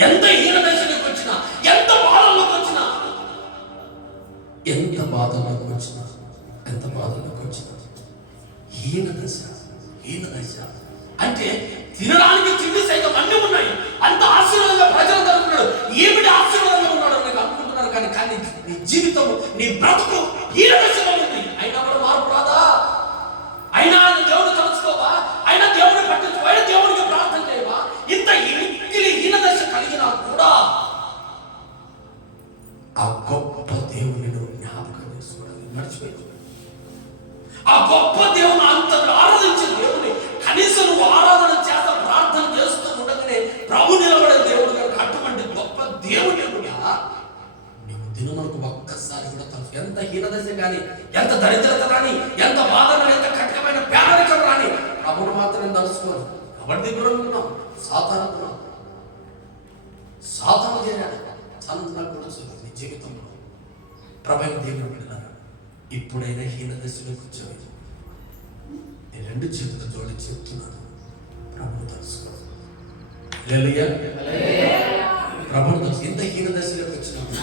ఎంత హీన దశలోకి వచ్చినా, ఎంత బాధల్లోకి వచ్చినా, ఎంత బాధల్లోకి వచ్చినా హీన దశ. అంటే తినడానికి తిండి సైతం అన్నీ ఉన్నాయి, అంత ఆశీర్వాదంగా ప్రజలు అనుకున్నాడు. ఏమిటి ఆశీర్వాదంగా ఉన్నాడు అని అనుకుంటున్నారు, కానీ నీ జీవితం, నీ బ్రతుకు హీన దశలో ఉంది. అయినా కూడా మార్పు రాదా? అయినా దేవుడు తలుచుకోవా? అయినా దేవుడిని పట్టించుకో, అయినా దేవుడికి ప్రార్థన చేయవా? ఇంత హీన దశ కలిగినా కూడా ఆ గొప్ప దేవుని జ్ఞాపకం చేసుకోవడానికి మర్చిపోయింది. ఆ గొప్ప దేవుని అంత ఆరాధించిన దేవుని కనీసం నువ్వు ఆరాధన చేత ప్రార్థన చేస్తూ ఉండగానే ప్రభు నిలబడే దేవుడు కనుక అటువంటి గొప్ప దేవుని కూడా నీవు దినములకు ఒక్కసారి కూడా తను ఎంత హీనదశ కానీ, ఎంత దరిద్రత కానీ, ఎంత బాధ కానీ, ఎంత కఠినమైన పేదరికం కానీ ప్రభువును మాత్రం తలుసుకోవాలి. ఎవరి దగ్గర ఉన్నాం? సాతాను చేయాలి. చంద్ర కూడా నీ జీవితంలో ప్రభు దేవుడు విడతారు. ఇప్పుడైనా హీనదశలో కూర్చోవాలి. నేను 2 చేతులు జోడి చెప్తున్నాను, ప్రభువు తెలుసుకో. ప్రభువు తెలుసు. ఇంత హీనదశలోకి వచ్చినప్పుడు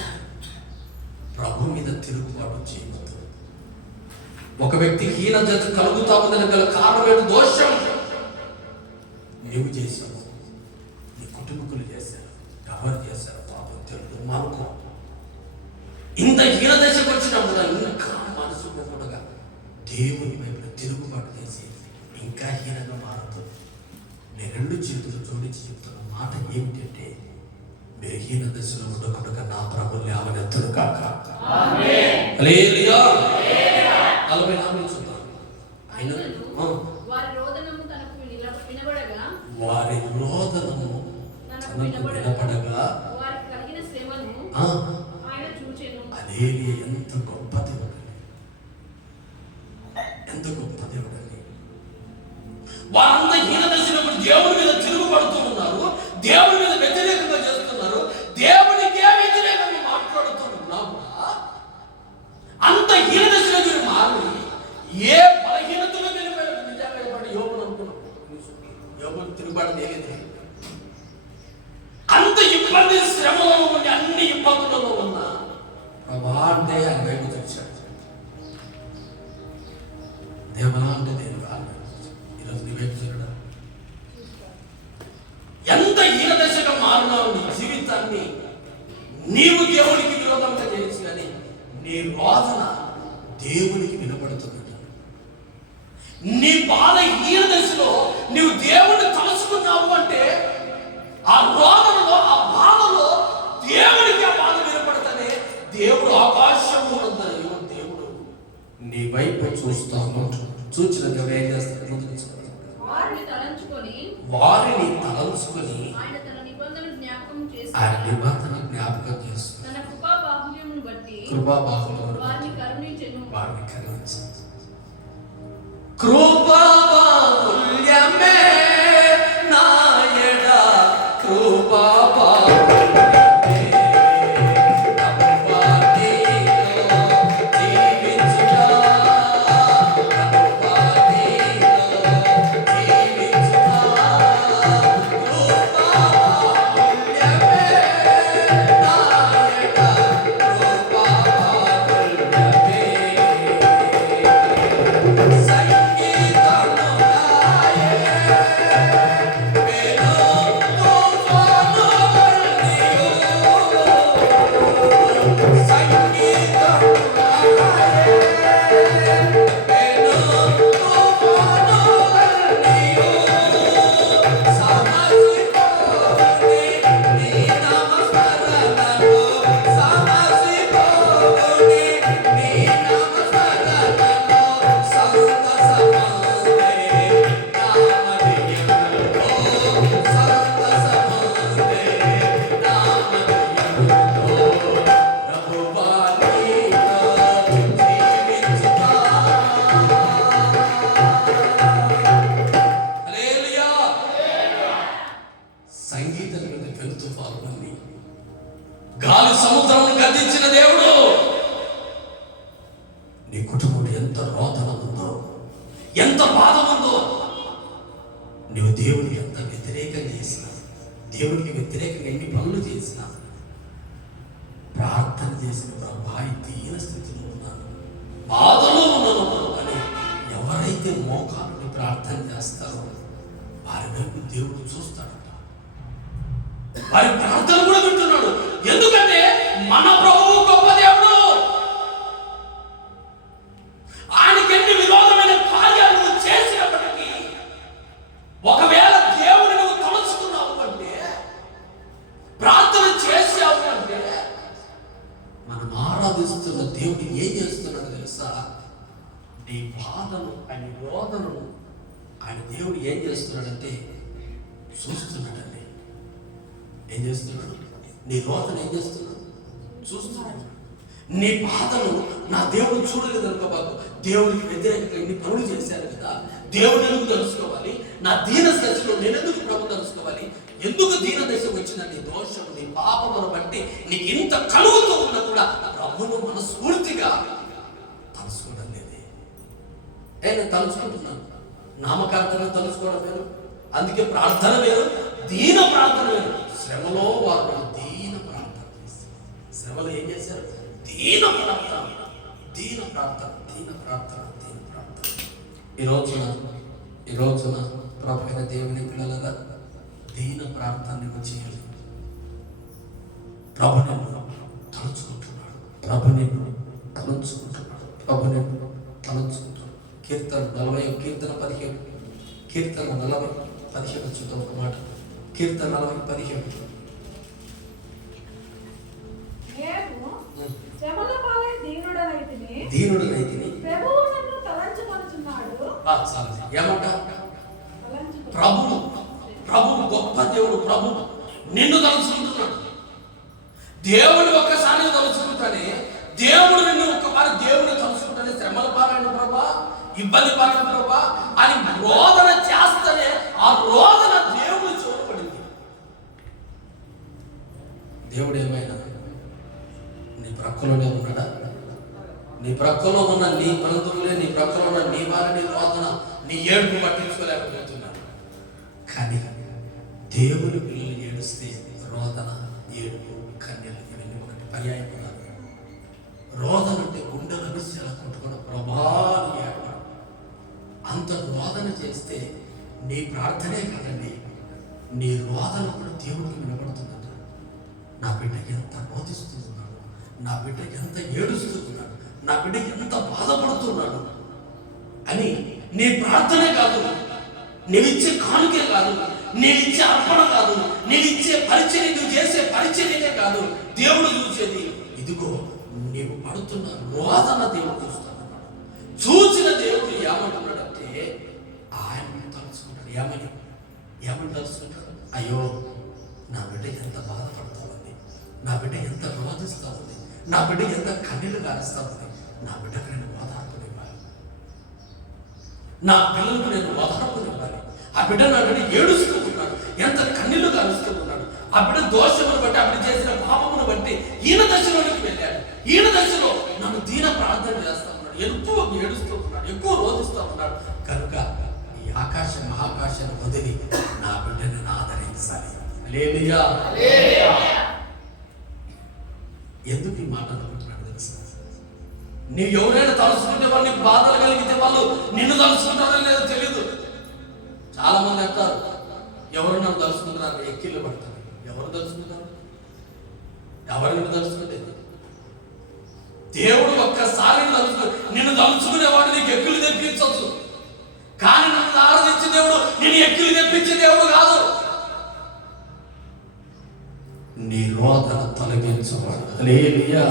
ప్రభు మీద తిరుగుబాటు చేయవద్దు. ఒక వ్యక్తి హీనదశ కలుగుతా ఉందని గల కారణమైన దోషం నీవు చేశావు, నీ కుటుంబకులు చేశారు, ఎవరు చేశారు, పాపం తెలుగు మానుకో. ఇంత హీనదశకు వచ్చినప్పుడు ఇంకా మనసు పోకుండా దేవుని వైపు తిరుగుబాటు చేసి ఇంకా హీనంగా మారుతుంది. నేను 2 చేతులు జోడించి చెప్తున్న మాట ఏమిటంటే, మీరు హీన దశలో ఉండకుండా నా ప్రభు లేవనెత్తును కాక. హల్లెలూయా. 44 చూద్దాం. వారి రోదనము తనకు వినపడగా వారికి కలిగిన శ్రమను ఆయన చూచెను. హల్లెలూయా. ఎంత గొప్ప దేవుడు, ఎంత గొప్ప దేవుడు అండి. వారంతా హీన దశలో దేవుడి మీద తిరుగుబడుతూ ఉన్నారు, దేవుడి మీద వ్యతిరేకంగా చేస్తున్నారు, దేవుడికే వ్యతిరేకంగా మాట్లాడుతూ ఉన్నాముగా. అంత హీన దశలో మీరు మారి ఏ బలహీనతలో వెళ్ళిపోయారు? నిజంగా యోగులు అనుకున్నాం, యోగులు తిరుగుబాటు తెలియదు. అంత ఇబ్బంది, శ్రమలో ఉండి అన్ని ఇబ్బందులలో ఉన్నా ప్రభా అంటే ఆయన వైపు చూశాడు. దేవా అంటే దేవుడు ఈరోజు నీ వైపు చూడడా? ఎంత హీనదశగా మారినావు నీ జీవితాన్ని. నీవు దేవుడికి విరోధంగా చేయొచ్చు, కానీ నీ రోదన దేవుడికి వినపడుతుంది. నీ బాధ హీనదశలో నీవు దేవుడిని తలుచుకున్నావు అంటే ఆ రోదనలో, ఆ బాధలో దేవుడికి ఆ బాధ వినపడతానే దేవుడు ఆకాశం ఉన్నదని దేవుడు నీ వైపు చూస్తా ఉంటాడు. చూచిన దేవుడు ఏం చేస్తాడు? వారిని తలంచుకొని ఆయన తన నిబంధన జ్ఞాపకం చేస్తాడు. తన కృపాబాహుల్యమును బట్టి వారిని కరుణించెను. కృపాబాహుల్యమే నాయడ కృపాబాహుల్యమే. గాలి సముద్రం గర్జించిన దేవుడు. నీ కుటుంబంలో ఎంత రోదన ఉందో, ఎంత బాధ ఉందో, నువ్వు దేవుడికి ఎంత వ్యతిరేకం చేసినా, దేవుడికి వ్యతిరేకంగా ఎన్ని పనులు చేసినా, ప్రార్థన చేసిన ప్రభా దీన స్థితిలో ఉన్నాను, బాధలో ఉన్నాను అని ఎవరైతే ఎవరైతే మోకాలుని ప్రార్థన చేస్తారో వారి వైపు దేవుడు చూస్తాడట. వారి ప్రార్థన కూడా వింటున్నాడు. ఎందుకంటే మన ప్రభువు గొప్ప దేవుడు. ఆయనకెన్ని విరోధమైన కార్యాలు నువ్వు చేసినప్పటికీ ఒకవేళ దేవుని నువ్వు తలుచుకున్నావు అంటే, ప్రార్థన చేసావు అంటే, మనం ఆరాధిస్తున్న దేవుడు ఏం చేస్తున్నాడో తెలుసా? నీ బాధను, ఆయన రోదనను ఆయన దేవుడు ఏం చేస్తున్నాడంటే చూస్తున్నాడండి. ఏం చేస్తున్నాడు? నీ రోదన ఏం చేస్తున్నాడు? చూస్తున్నాడు. నీ బాధను నా దేవుడు చూడలేదు అనుకోబాకు. దేవుడికి వ్యతిరేకంగా ఇన్ని పనులు చేశాను కదా, దేవుడు ఎందుకు తెలుసుకోవాలి? నా దీన దశలో నేను ఎందుకు ప్రభు తెలుసుకోవాలి? ఎందుకు దీన దశ వచ్చిన నీ దోషం, నీ పాపమును బట్టి నీకు ఇంత కలుగుతూ ఉన్నా కూడా ప్రభువును మనస్ఫూర్తిగా తలుసుకోవడం లేదే. నేను తలుచుకుంటున్నాను. నామకార్థంగా తలుసుకోవడం వేరు, అందుకే ప్రార్థన వేరు, దీన ప్రార్థన వేరు. శ్రమలో వారు దీన ప్రార్థన చేస్తారు. శ్రమలో ఏం చేశారు? దీన ప్రార్థన, దీన ప్రార్థన, దీన ప్రార్థన, దీన ప్రార్థన. ఈ రోజున ప్రభు అయిన దేవుని పిల్లలుగా దీన ప్రార్థన నువ్వు చేయాలి. ప్రభు నిన్ను తలుచుకుంటున్నాడు, ప్రభు నిన్ను తలుచుకుంటున్నాడు, ప్రభు నిన్ను తలుచుకుంటున్నాడు. కీర్తన 40, కీర్తన 15, కీర్తన 40:15 చూద్దాం ఒక మాట. కీర్తన 40:15. దీనుడనైతిని ప్రభువు నన్ను తలంచుకొనుచున్నాడు. ఏమంట? ప్రభువు గొప్ప దేవుడు. ప్రభువు నిన్ను తలుచుకుంటున్నాడు. దేవుడు ఒక్కసారి తలుచుకుంటానే, దేవుడు నిన్ను ఒక్కసారి దేవుడు తలుచుకుంటానే, శ్రమల పాలైన ప్రభా, ఇబ్బంది పాలైన ప్రభా అని రోదన చేస్తేనే ఆ రోదన దేవుడు చూడబడింది. దేవుడు ఏమైనా నీ ప్రక్కలోనే ఉన్నాడా? నీ ప్రక్కలో ఉన్న నీ బంధువులే, నీ ప్రక్కలో ఉన్న నీ వారిని రోదన, నీ ఏడుపు పట్టించుకోలేకపోతున్నాడు. కానీ దేవుని పిల్లలు ఏడుస్తే రోదన, ఏడుపు, కన్యలు ఇవన్నీ ఒకటి పర్యాయం పదాలు. రోదన అంటే గుండెల విషయాల కొట్టుకున్న ప్రభావం ఏడవడం. అంత రోదన చేస్తే నీ ప్రార్థనే కాదండి, నీ రోదన కూడా దేవుడికి వినబడుతుందట. నా బిడ్డకి ఎంత రోధిస్తున్నాడు, నా బిడ్డకి ఎంత ఏడుస్తున్నాడు, నా బిడ్డకి ఎంత బాధపడుతున్నాడు అని నీ ప్రార్థనే కాదు, నీవిచ్చే కానుకే కాదు, నీవిచ్చే అర్పణ కాదు, నీవిచ్చే పరిచర్య, నువ్వు చేసే పరిచర్యనే కాదు దేవుడు చూసేది. ఇదిగో నీవు పడుతున్న రోదన దేవుడు చూస్తున్నాడు. చూసిన దేవుడు ఏమంటున్నాడంటే ఆయన తలుచుకుంటాడు. ఏమని తలుచుకుంటాడు? అయ్యో నా బిడ్డ ఎంత బాధపడతా ఉంది, నా బిడ్డ ఎంత రోధిస్తా ఉంది, నా బిడ్డ ఎంత కన్నీళ్లు కారుస్తా ఉంది, నా బిడ్డకు నేను ఓదార్పునివ్వాలి, నా పిల్లలకు నేను ఓదార్పునివ్వాలి. ఆ బిడ్డ నా బిడ్డ ఏడుస్తూ ఉన్నాడు, ఎంత కన్నీళ్లు కారుస్తూ ఉన్నాడు. ఆ బిడ్డ దోషమును బట్టి, ఆ బిడ్డ చేసిన పాపమును బట్టి ఈయన దశలోనికి వెళ్ళాడు. ఈయన దశలో నన్ను దీన ప్రార్థన చేస్తా ఉన్నాడు, ఎక్కువ ఏడుస్తూ ఉన్నాడు, ఎక్కువ రోధిస్తూ ఉన్నాడు. కనుక ఈ ఆకాశ మహాకాశాన్ని వదిలి నా బిడ్డని ఆదరించాలి. హల్లెలూయా. ఎందుకు ఈ మాట అనుకుంటున్నాడు తెలుసా? నీవు ఎవరైనా తలుచుకుంటే వాళ్ళు నీకు బాధలు కలిగితే వాళ్ళు నిన్ను తలుచుకుంటారో లేదో తెలియదు. చాలా మంది అంటారు, ఎవరు నన్ను తలుచుకుంటున్నారు, ఎక్కిళ్ళు పడతారు. ఎవరు తలుచుకుంటారు? ఎవరు నిన్ను తలుచుకుంటే? దేవుడు ఒక్కసారి నిన్ను తలుచుకునేవాడు నీకు ఎక్కిళ్ళు తెప్పించవచ్చు, కానీ నన్ను ఆరాధించే దేవుడు నేను ఎక్కిళ్ళు తెప్పించే దేవుడు కాదు. నీ రోదన తొలగించేవాడు. హల్లెలూయా.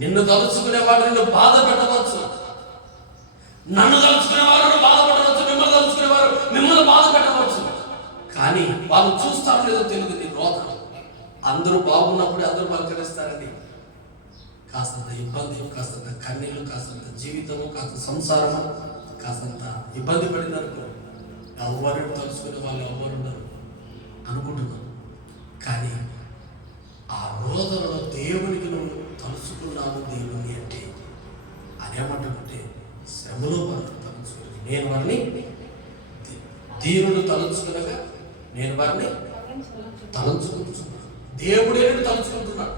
నిన్ను తలుచుకునేవాడు నిన్ను బాధ పెట్టవచ్చు, నన్ను తలుచుకునేవారు బాధపడవచ్చు, మిమ్మల్ని తలుచుకునేవారు మిమ్మల్ని బాధ పెట్టవచ్చు. కానీ వాళ్ళు చూస్తారో లేదో తెలియదు నీ రోదన. అందరూ బాగున్నప్పుడే అందరూ పలకరిస్తారండి. కాస్తంత ఇబ్బంది, కాస్తంత కన్నీళ్ళు, కాస్తంత జీవితము, కాస్త సంసారము, కాస్తంత ఇబ్బంది పడినారు ఎవరు తలుచుకునే వాళ్ళు ఎవరున్నారు అనుకుంటున్నాం. కానీ ఆ రోదనలో దేవునికి నువ్వు తలుచుకున్నావు దేవుని అంటే అదేమంటే శ్రమలో వారిని తలుచుకుని, నేను వారిని దీనుడు తలుచుకునగా నేను వారిని తలుచుకుంటున్నాను. దేవుడే తలుచుకుంటున్నాడు.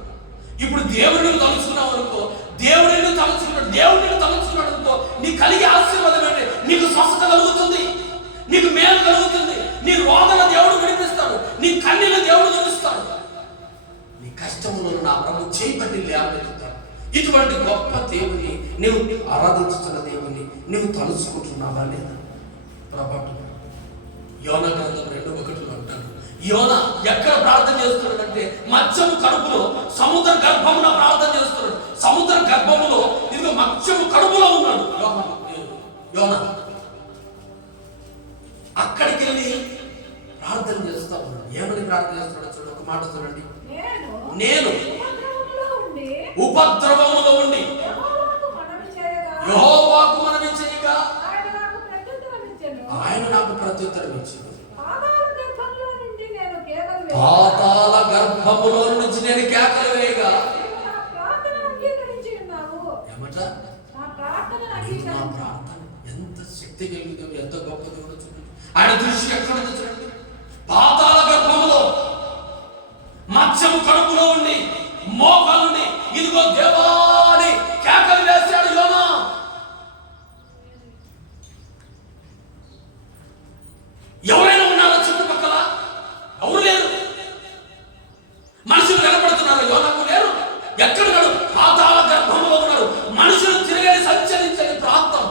ఇప్పుడు దేవుడిని తలుచుకున్నావు అనుకో, దేవుడిని తలుచుకున్నాడు, దేవుడిని తలుచుకున్నాడు అనుకో, నీ చేయబట్టి లేవనెత్తుతాడు. ఇటువంటి గొప్ప దేవుని నీవు ఆరాధించుతున్న దేవుని నీవు తలుచుకుంటున్నావా లేదా? ప్రభావం యోనా గ్రంథం 2:1 అంటాడు, యోనా ఎక్కడ ప్రార్థన చేస్తున్నాడంటే మత్స్యము కడుపులో, సముద్ర గర్భమున ప్రార్థన చేస్తున్నాడు. సముద్ర గర్భములో ఇదిగో మత్స్యము కడుపులో ఉన్నాడు యోనా. అక్కడికి వెళ్ళి ప్రార్థన చేస్తా ఉన్నాడు. ఏమని ప్రార్థన చేస్తున్నాడు చూడండి, ఒక మాట చూడండి. నేను ఉపద్రవములో ఉండి యెహోవాకు మనవి చేయగా ఆయన నాకు ప్రత్యుత్తరం ఇచ్చాడు. పాతాళ గర్భములో నుంచి నేను కేకలు వేయగా ఏమట నా ప్రార్థన ఎంత శక్తి కలిగిందో, ఎంత గొప్ప దేవుడో చూడండి. ఆయన దృష్టి ఎక్కడ ఉంది చూడండి. పాతాళ గర్భములో మత్స్యము కడుపులో ఉండి మోకాలుండి ఇదిగో దేవాని కేకలు వేశాడు యోనా. ఎవరైనా ఉన్నారా చుట్టుపక్కల? ఎవరు లేరు. మనుషులు కనపడుతున్నారు, యోనాకు లేరు. ఎక్కడున్నాడు? పాతాళ గర్భంలో ఉన్నాడు. మనుషులు తిరగని సంచరించని ప్రాంతం.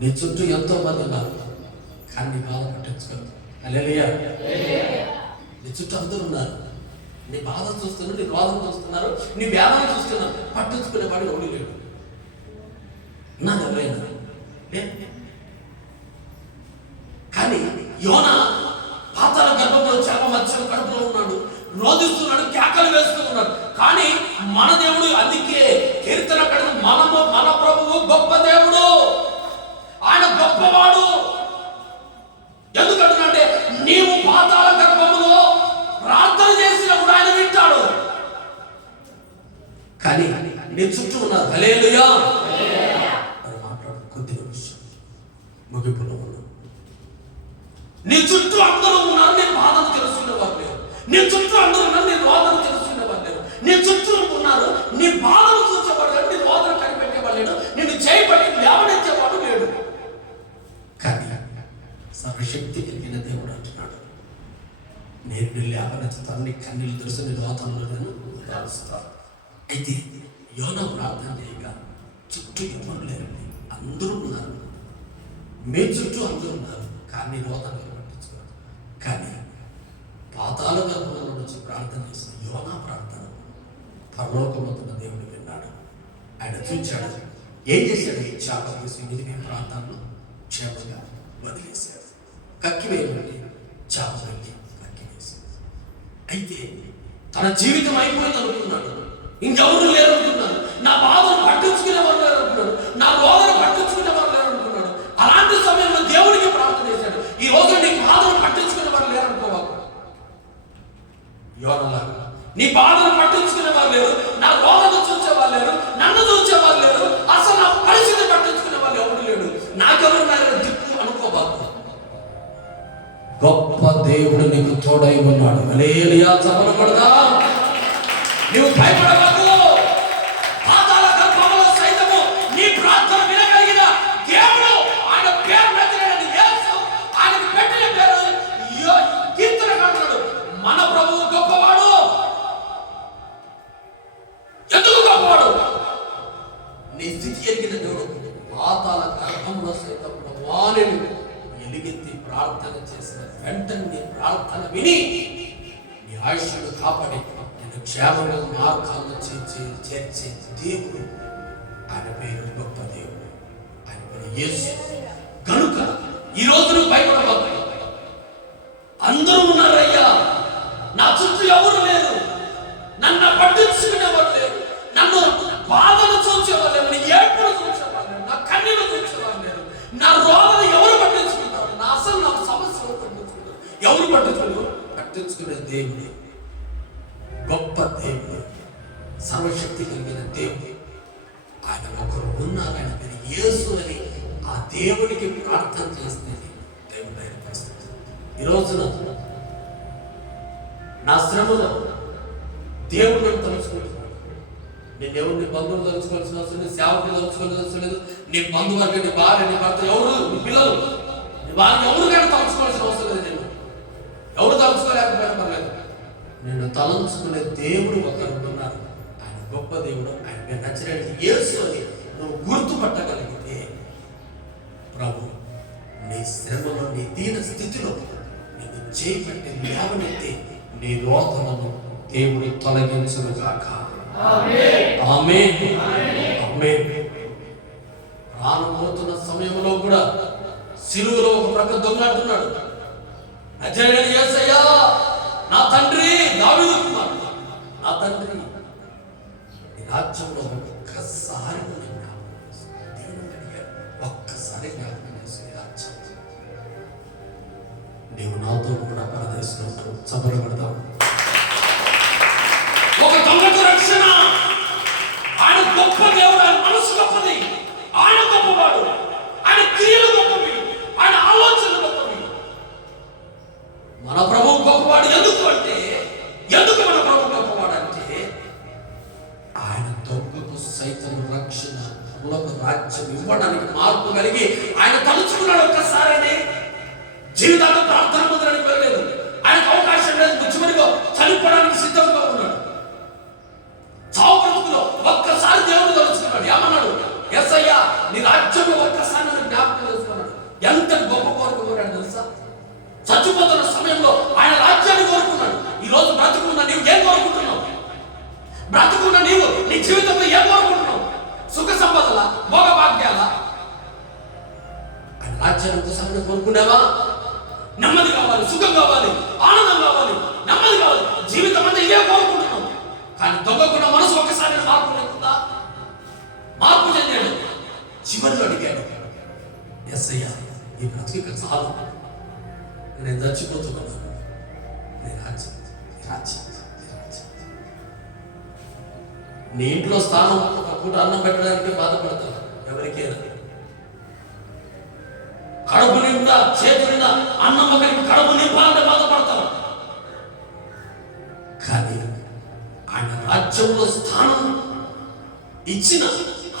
నీ చుట్టూ ఎంతో మంది ఉన్నారు, కానీ నీ బాధ పట్టించుకోదు. హల్లెలూయా. నీ చుట్టూ అందరూ ఉన్నారు, నీ బాధ చూస్తున్నారు, నీ రోదన చూస్తున్నారు, నీ వేదన చూస్తున్నారు. పట్టించుకునేవాడు ఎవడు లేడు. నాది ఎవరైనా కానీ యోనా పాతాళ గర్భంలో చేప మత్స్యం కడుపులో ఉన్నాడు, రోధిస్తున్నాడు, కేకలు వేస్తూ ఉన్నాడు. కానీ మన దేవుడు, అందుకే కీర్తన మన ప్రభువు గొప్ప దేవుడు, ఆయన గొప్పవాడు. ఎందుకంటే నీవు పాతాళ గర్భములో ప్రార్థన చేసినప్పుడు ఆయన వింటాడు. కానీ నీ చుట్టూ ఉన్నారు. హల్లెలూయా. మరి మాట్లాడు కొద్ది నిమిషం ముగింపులో ఉన్నాడు. నీ చుట్టూ అందరూ ఉన్నారు, నీ బాధను తెలుసుకునేవారు లేరు. నీ చుట్టూ అందరూ ఉన్నారు, నీ రోదను తెలుసుకునేవారు లేరు. నీ చుట్టూ ఉన్నారు, నీ బాధను చూసేవాడు లేడు, నీ రోదను కనిపెట్టేవాడు లేడు, నిన్ను చేయబడి లేవనెత్తేవాడు లేడు. కానీ సర్వశక్తి కలిగిన దేవుడు అంటున్నాడు, నేను లేవనెత్తుతాను, నీ కన్నీళ్ళు తెలుసు, నీ రోదనలో నేను కలుస్తాను. అయితే యోనా ప్రార్థన చేయగా చుట్టూ ఎవరు లేరండి, అందరూ ఉన్నారు. మీ చుట్టూ అందరూ ఉన్నారు, కానీ రోదనకి పట్టించుకోరు. కానీ పాతాళ గర్భంలో నుంచి ప్రార్థన చేసిన యోనా ప్రార్థన పరలోకమందున్న దేవుడు విన్నాడు. ఆయన చూచాడు, ఏం చేశాడు? చేప తీసి నిలిపి ప్రాంతాల్లో క్షేమంగా వదిలేశాడు. కక్కి వేయమంటే చేప వెళ్ళి కక్కి వేశాడు. అయితే తన జీవితం అయిపోయింది అనుకున్నాడు, ఇంకెవరు లేరు అనుకున్నాడు, నా బాధను పట్టించుకునేవారు లేరు అనుకున్నాడు, నా రోదన పట్టించుకునేవారు లేరు అనుకున్నాడు. అలాంటి సమయంలో దేవుడికి ప్రార్థన చేశాడు. ఈ రోజు నీ బాధను పట్టించుకునేవారు లేరు అనుకోవాలి. యోనాలాగా నీ బాధను పట్టించుకునేవారు లేరు, నా రోదన చూసేవారు లేరు, నన్ను చూసేవారు లేరు, అసలు నా పరిస్థితి పట్టించుకునే వాళ్ళు ఎవరు లేడు. నాకెవరు దిక్కు అనుకోబాకు. గొప్ప దేవుడు నీకు తోడై ఉన్నాడు. హల్లెలూయా. చదవబడదా? నీవు భయపడబాకు. పాతాళ గర్భంలో సైతము నీ ప్రార్థన వినగలిగిన దేవుడు, ఆయన పేరు పెట్టినది యేసు, ఆయనకు పెట్టిన పేరు కీర్తన కంటున్నాడు, మన ప్రభువు గొప్పవాడు. ఎందుకు గొప్పవాడు? నీ స్థితి ఎరిగిన దేవుడు. పాతాళ గర్భంలో సైతం వాణిని ఎలుగెత్తి ప్రార్థన చేసిన వెంటనే నీ ప్రార్థన విని నీ ఆయుష్ను కాపాడి నేను క్షేమంగా మార్గాల్లో చేర్చే దేవుడు. ఆయన పేరు గొప్ప దేవుడు, ఆయన పేరు యేసు. కనుక ఈ రోజు నువ్వు భయపడవద్దు. అందరూ ఉన్నారయ్యా, నా చుట్టూ ఎవరు లేరు, నన్ను పట్టించుకునేవారు లేరు, నన్ను బాధను చూసేవారు లేరు, నీ ఏడుపును చూసేవారు లేరు, నా కన్నీరు చూసేవారు లేరు, నా రోదన ఎవరు పట్టించుకుంటారు, నా అసలు నా సమస్య ఎవరు పట్టించుకుంటారు? ఎవరు పట్టించుకునే దేవుడు, గొప్ప దేవుడు, సర్వశక్తి కలిగిన దేవుడు. ఆయన ఒకరు ఉన్నారు, ఆయన పేరు యేసు అని ఆ దేవుడికి ప్రార్థన చేస్తే దేవుడు ఆయన పరిస్థితి. ఈ రోజున నా శ్రమలో దేవుడు నన్ను తలుచుకుంటున్నాడు. నేను దేవుడిని బంధువులు తలుచుకోవాల్సిన అవసరం లేదు, సేవకులు తలుచుకోవాల్సిన అవసరం లేదు, నీ బంధువర్గం, నీ భార్య, నీ భర్త, ఎవరు, నీ పిల్లలు, నీ భార్య ఎవరు కానీ తలుచుకోవాల్సిన అవసరం లేదు. నేను ఎవరు తలుచుకోలేకపోయినా పర్లేదు, నిన్ను తలంచుకునే దేవుడు ఒకరు ఉన్నారు. ఆయన గొప్ప దేవుడు. ఆయన మీద నచ్చినట్టు యేసు అని నువ్వు గుర్తుపట్టగలిగితే ప్రభు నీ శ్రమలో, నీ దీన స్థితిలో నేను చేపట్టి లేవనెత్తి నీ రోదనను దేవుడు తొలగించును గాక. ఆమేన్. ఆమేన్. రానుపోతున్న సమయంలో కూడా సిలువలో ఒక ప్రక్క దొంగ అంటున్నాడు, నజరేయుడైన యేసయ్యా, నా తండ్రి, దావీదు కుమారుడా, నా తండ్రి, నీ రాజ్యంలో ఒక్కసారి ఒక్కసారి జ్ఞాపకం చేసి రాజ్యం నీవు నాతో కూడా పరదేశంలో చపరపడతావు. ఒక దొంగకు రక్షణ. ఆయన గొప్ప దేవుడు. ఆయన మనసు గొప్పది. ఆయన గొప్పవాడు. ఆయన క్రియలు గొప్పవి. ఆయన ఆలోచనలు గొప్పవి. మన ప్రభువు గొప్పవాడు. ఎందుకు మన ప్రభు గొప్పవాడు అంటే ఆయన దొంగకు సైతం రక్షణ, దొంగకు రాజ్యం ఇవ్వడానికి మార్పు కలిగి ఆయన తలుచుకున్నాడు. ఒక్కసారి జీవితాంతం ప్రార్థన ముద్రని పెరగలేదు. ఆయనకు అవకాశం లేదు. బుచ్చిమనిగా చనిపోవడానికి సిద్ధంగా ఉన్నాడు. చావు బ్రతుకులో ఒక్కసారి దేవుడు తలుచుకున్నాడు. ఏమన్నాడు? యేసయ్యా, నీ రాజ్యంలో ఒక్కసారి నన్ను జ్ఞాపకం చేసుకున్నాడు. ఎంత గొప్ప కోరిక కోరాడు తెలుసా? చచ్చిపోతున్న సమయంలో ఆయన రాజ్యాన్ని కోరుకున్నాడు. ఈ రోజు బ్రతుకున్న నీవు ఏం కోరుకుంటున్నావు? బ్రతుకున్న నీవు నీ జీవితంలో ఏం కోరుకుంటున్నావు? సుఖ సంపదల, భోగ భాగ్యాల? ఆయన రాజ్యాన్ని ఒక్కసారి కోరుకునేవా? నెమ్మది కావాలి, సుఖం కావాలి, ఆనందం కావాలి, నెమ్మది కావాలి. జీవితం అంతా ఇవే కోరుకుంటున్నాం. కానీ దొంగకున్న మనసు ఒక్కసారి మార్పు లేకుండా మార్పు చెందాడు. చివరిలో అడిగాడు, యేసయ్యా, ఈ బ్రతికి చాలు, నేను చచ్చిపోతున్నాను, నీ ఇంట్లో స్థానం ఒక పూట అన్నం పెట్టడానికి బాధపడతాను. ఎవరికైనా కడుపు నిండా, చేతి నిండా అన్నం ఒకరికి కడుపు నింపాలంటే బాధపడతారు. కానీ ఆయన రాజ్యంలో స్థానం ఇచ్చిన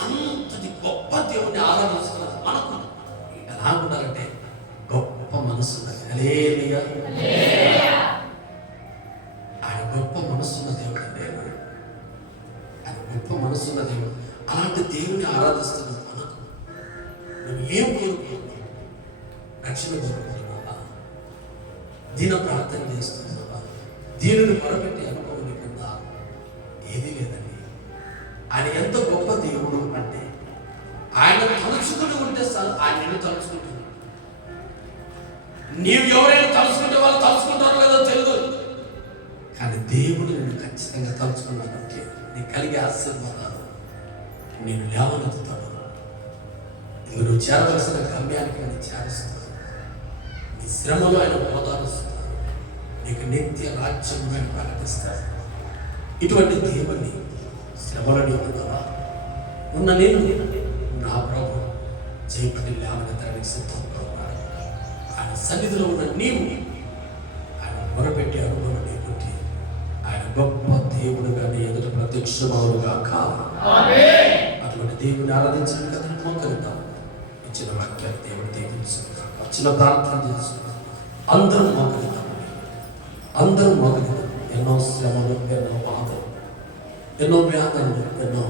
అంతటి గొప్ప దేవుని ఆరాధిస్తున్నారు. మనకు ఎలా ఉండాలంటే గొప్ప మనసు ఉండాలి. హల్లెలూయా. ఆయన గొప్ప మనసున్న దేవుడు. ఆయన గొప్ప మనసున్న దేవుడు. అలాంటి దేవుని ఆరాధిస్తున్న మనకు నువ్వు ఏం కోరుకుంటున్నావు? రక్షణ కోరుకుంటున్నావా? దీన ప్రార్థన చేస్తున్నావా? దీనిని మొరపెట్టి అనుభవం లేకుండా ఏదీ లేదండి. ఆయన ఎంత గొప్ప దేవుడు అంటే ఆయన తలుచుకుని ఉంటే చాలు, ఆయన నిన్ను తలుచుకుంటుంది. నీవు ఎవరైనా తలుచుకుంటే వాళ్ళు తలుచుకుంటారో లేదో తెలియదు, కానీ దేవుడు నిన్ను ఖచ్చితంగా తలుచుకున్నాడంటే నీకు కలిగే ఆశీర్వాదాలు నేను లేవనెత్తుతాడు. ఇక నువ్వు చేరవలసిన గమ్యానికి నేను చేరుస్తాను. నీ శ్రమలో ఆయన ఓదారుస్తాడు. నీకు నిత్య రాజ్యం ఆయన ప్రకటిస్తాడు. ఇటువంటి దేవుని శ్రమలని ఉన్నావా? ఉన్న నేను నా ప్రభు చేపట్టి లేవనెత్తడానికి సిద్ధంగా ఉన్నాడు. ఆయన సన్నిధిలో ఉన్న నీవు ఆయన మొరపెట్టి అనుభవం లేకుంటే ఆయన గొప్ప దేవుడుగా నీ ఎదుట ప్రత్యక్షమవునుగా కావాలి. అటువంటి దేవుని ఆరాధించడం కదా మోకరిద్దాం. ఇచ్చిన వాక్యాన్ని దేవుడు దీవించుకుందాం. వచ్చిన ప్రార్థన చేసుకుందాం. అందరం మోకరిద్దాం. అందరం మోకరిద్దాం. ఎన్నో శ్రమలు, ఎన్నో బాధలు, ఎన్నో వ్యాధులు, ఎన్నో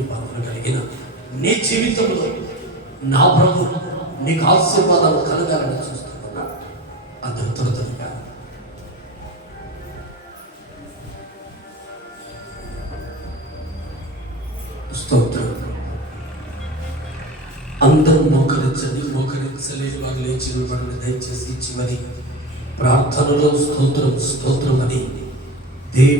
ఇబ్బందులు కలిగిన నీ జీవితంలో నా ప్రభు నీకు ఆశీర్వాదాలు కలగాలని చూస్తున్నా. అందరూ త్వరగా స్తోత్రం. అందరూ మోకరించండి. మోకరించలేని వారు లేచి నిలబడండి. దయచేసి చివరి ప్రార్థనలో స్తోత్రం స్తోత్రం అని దేవుడు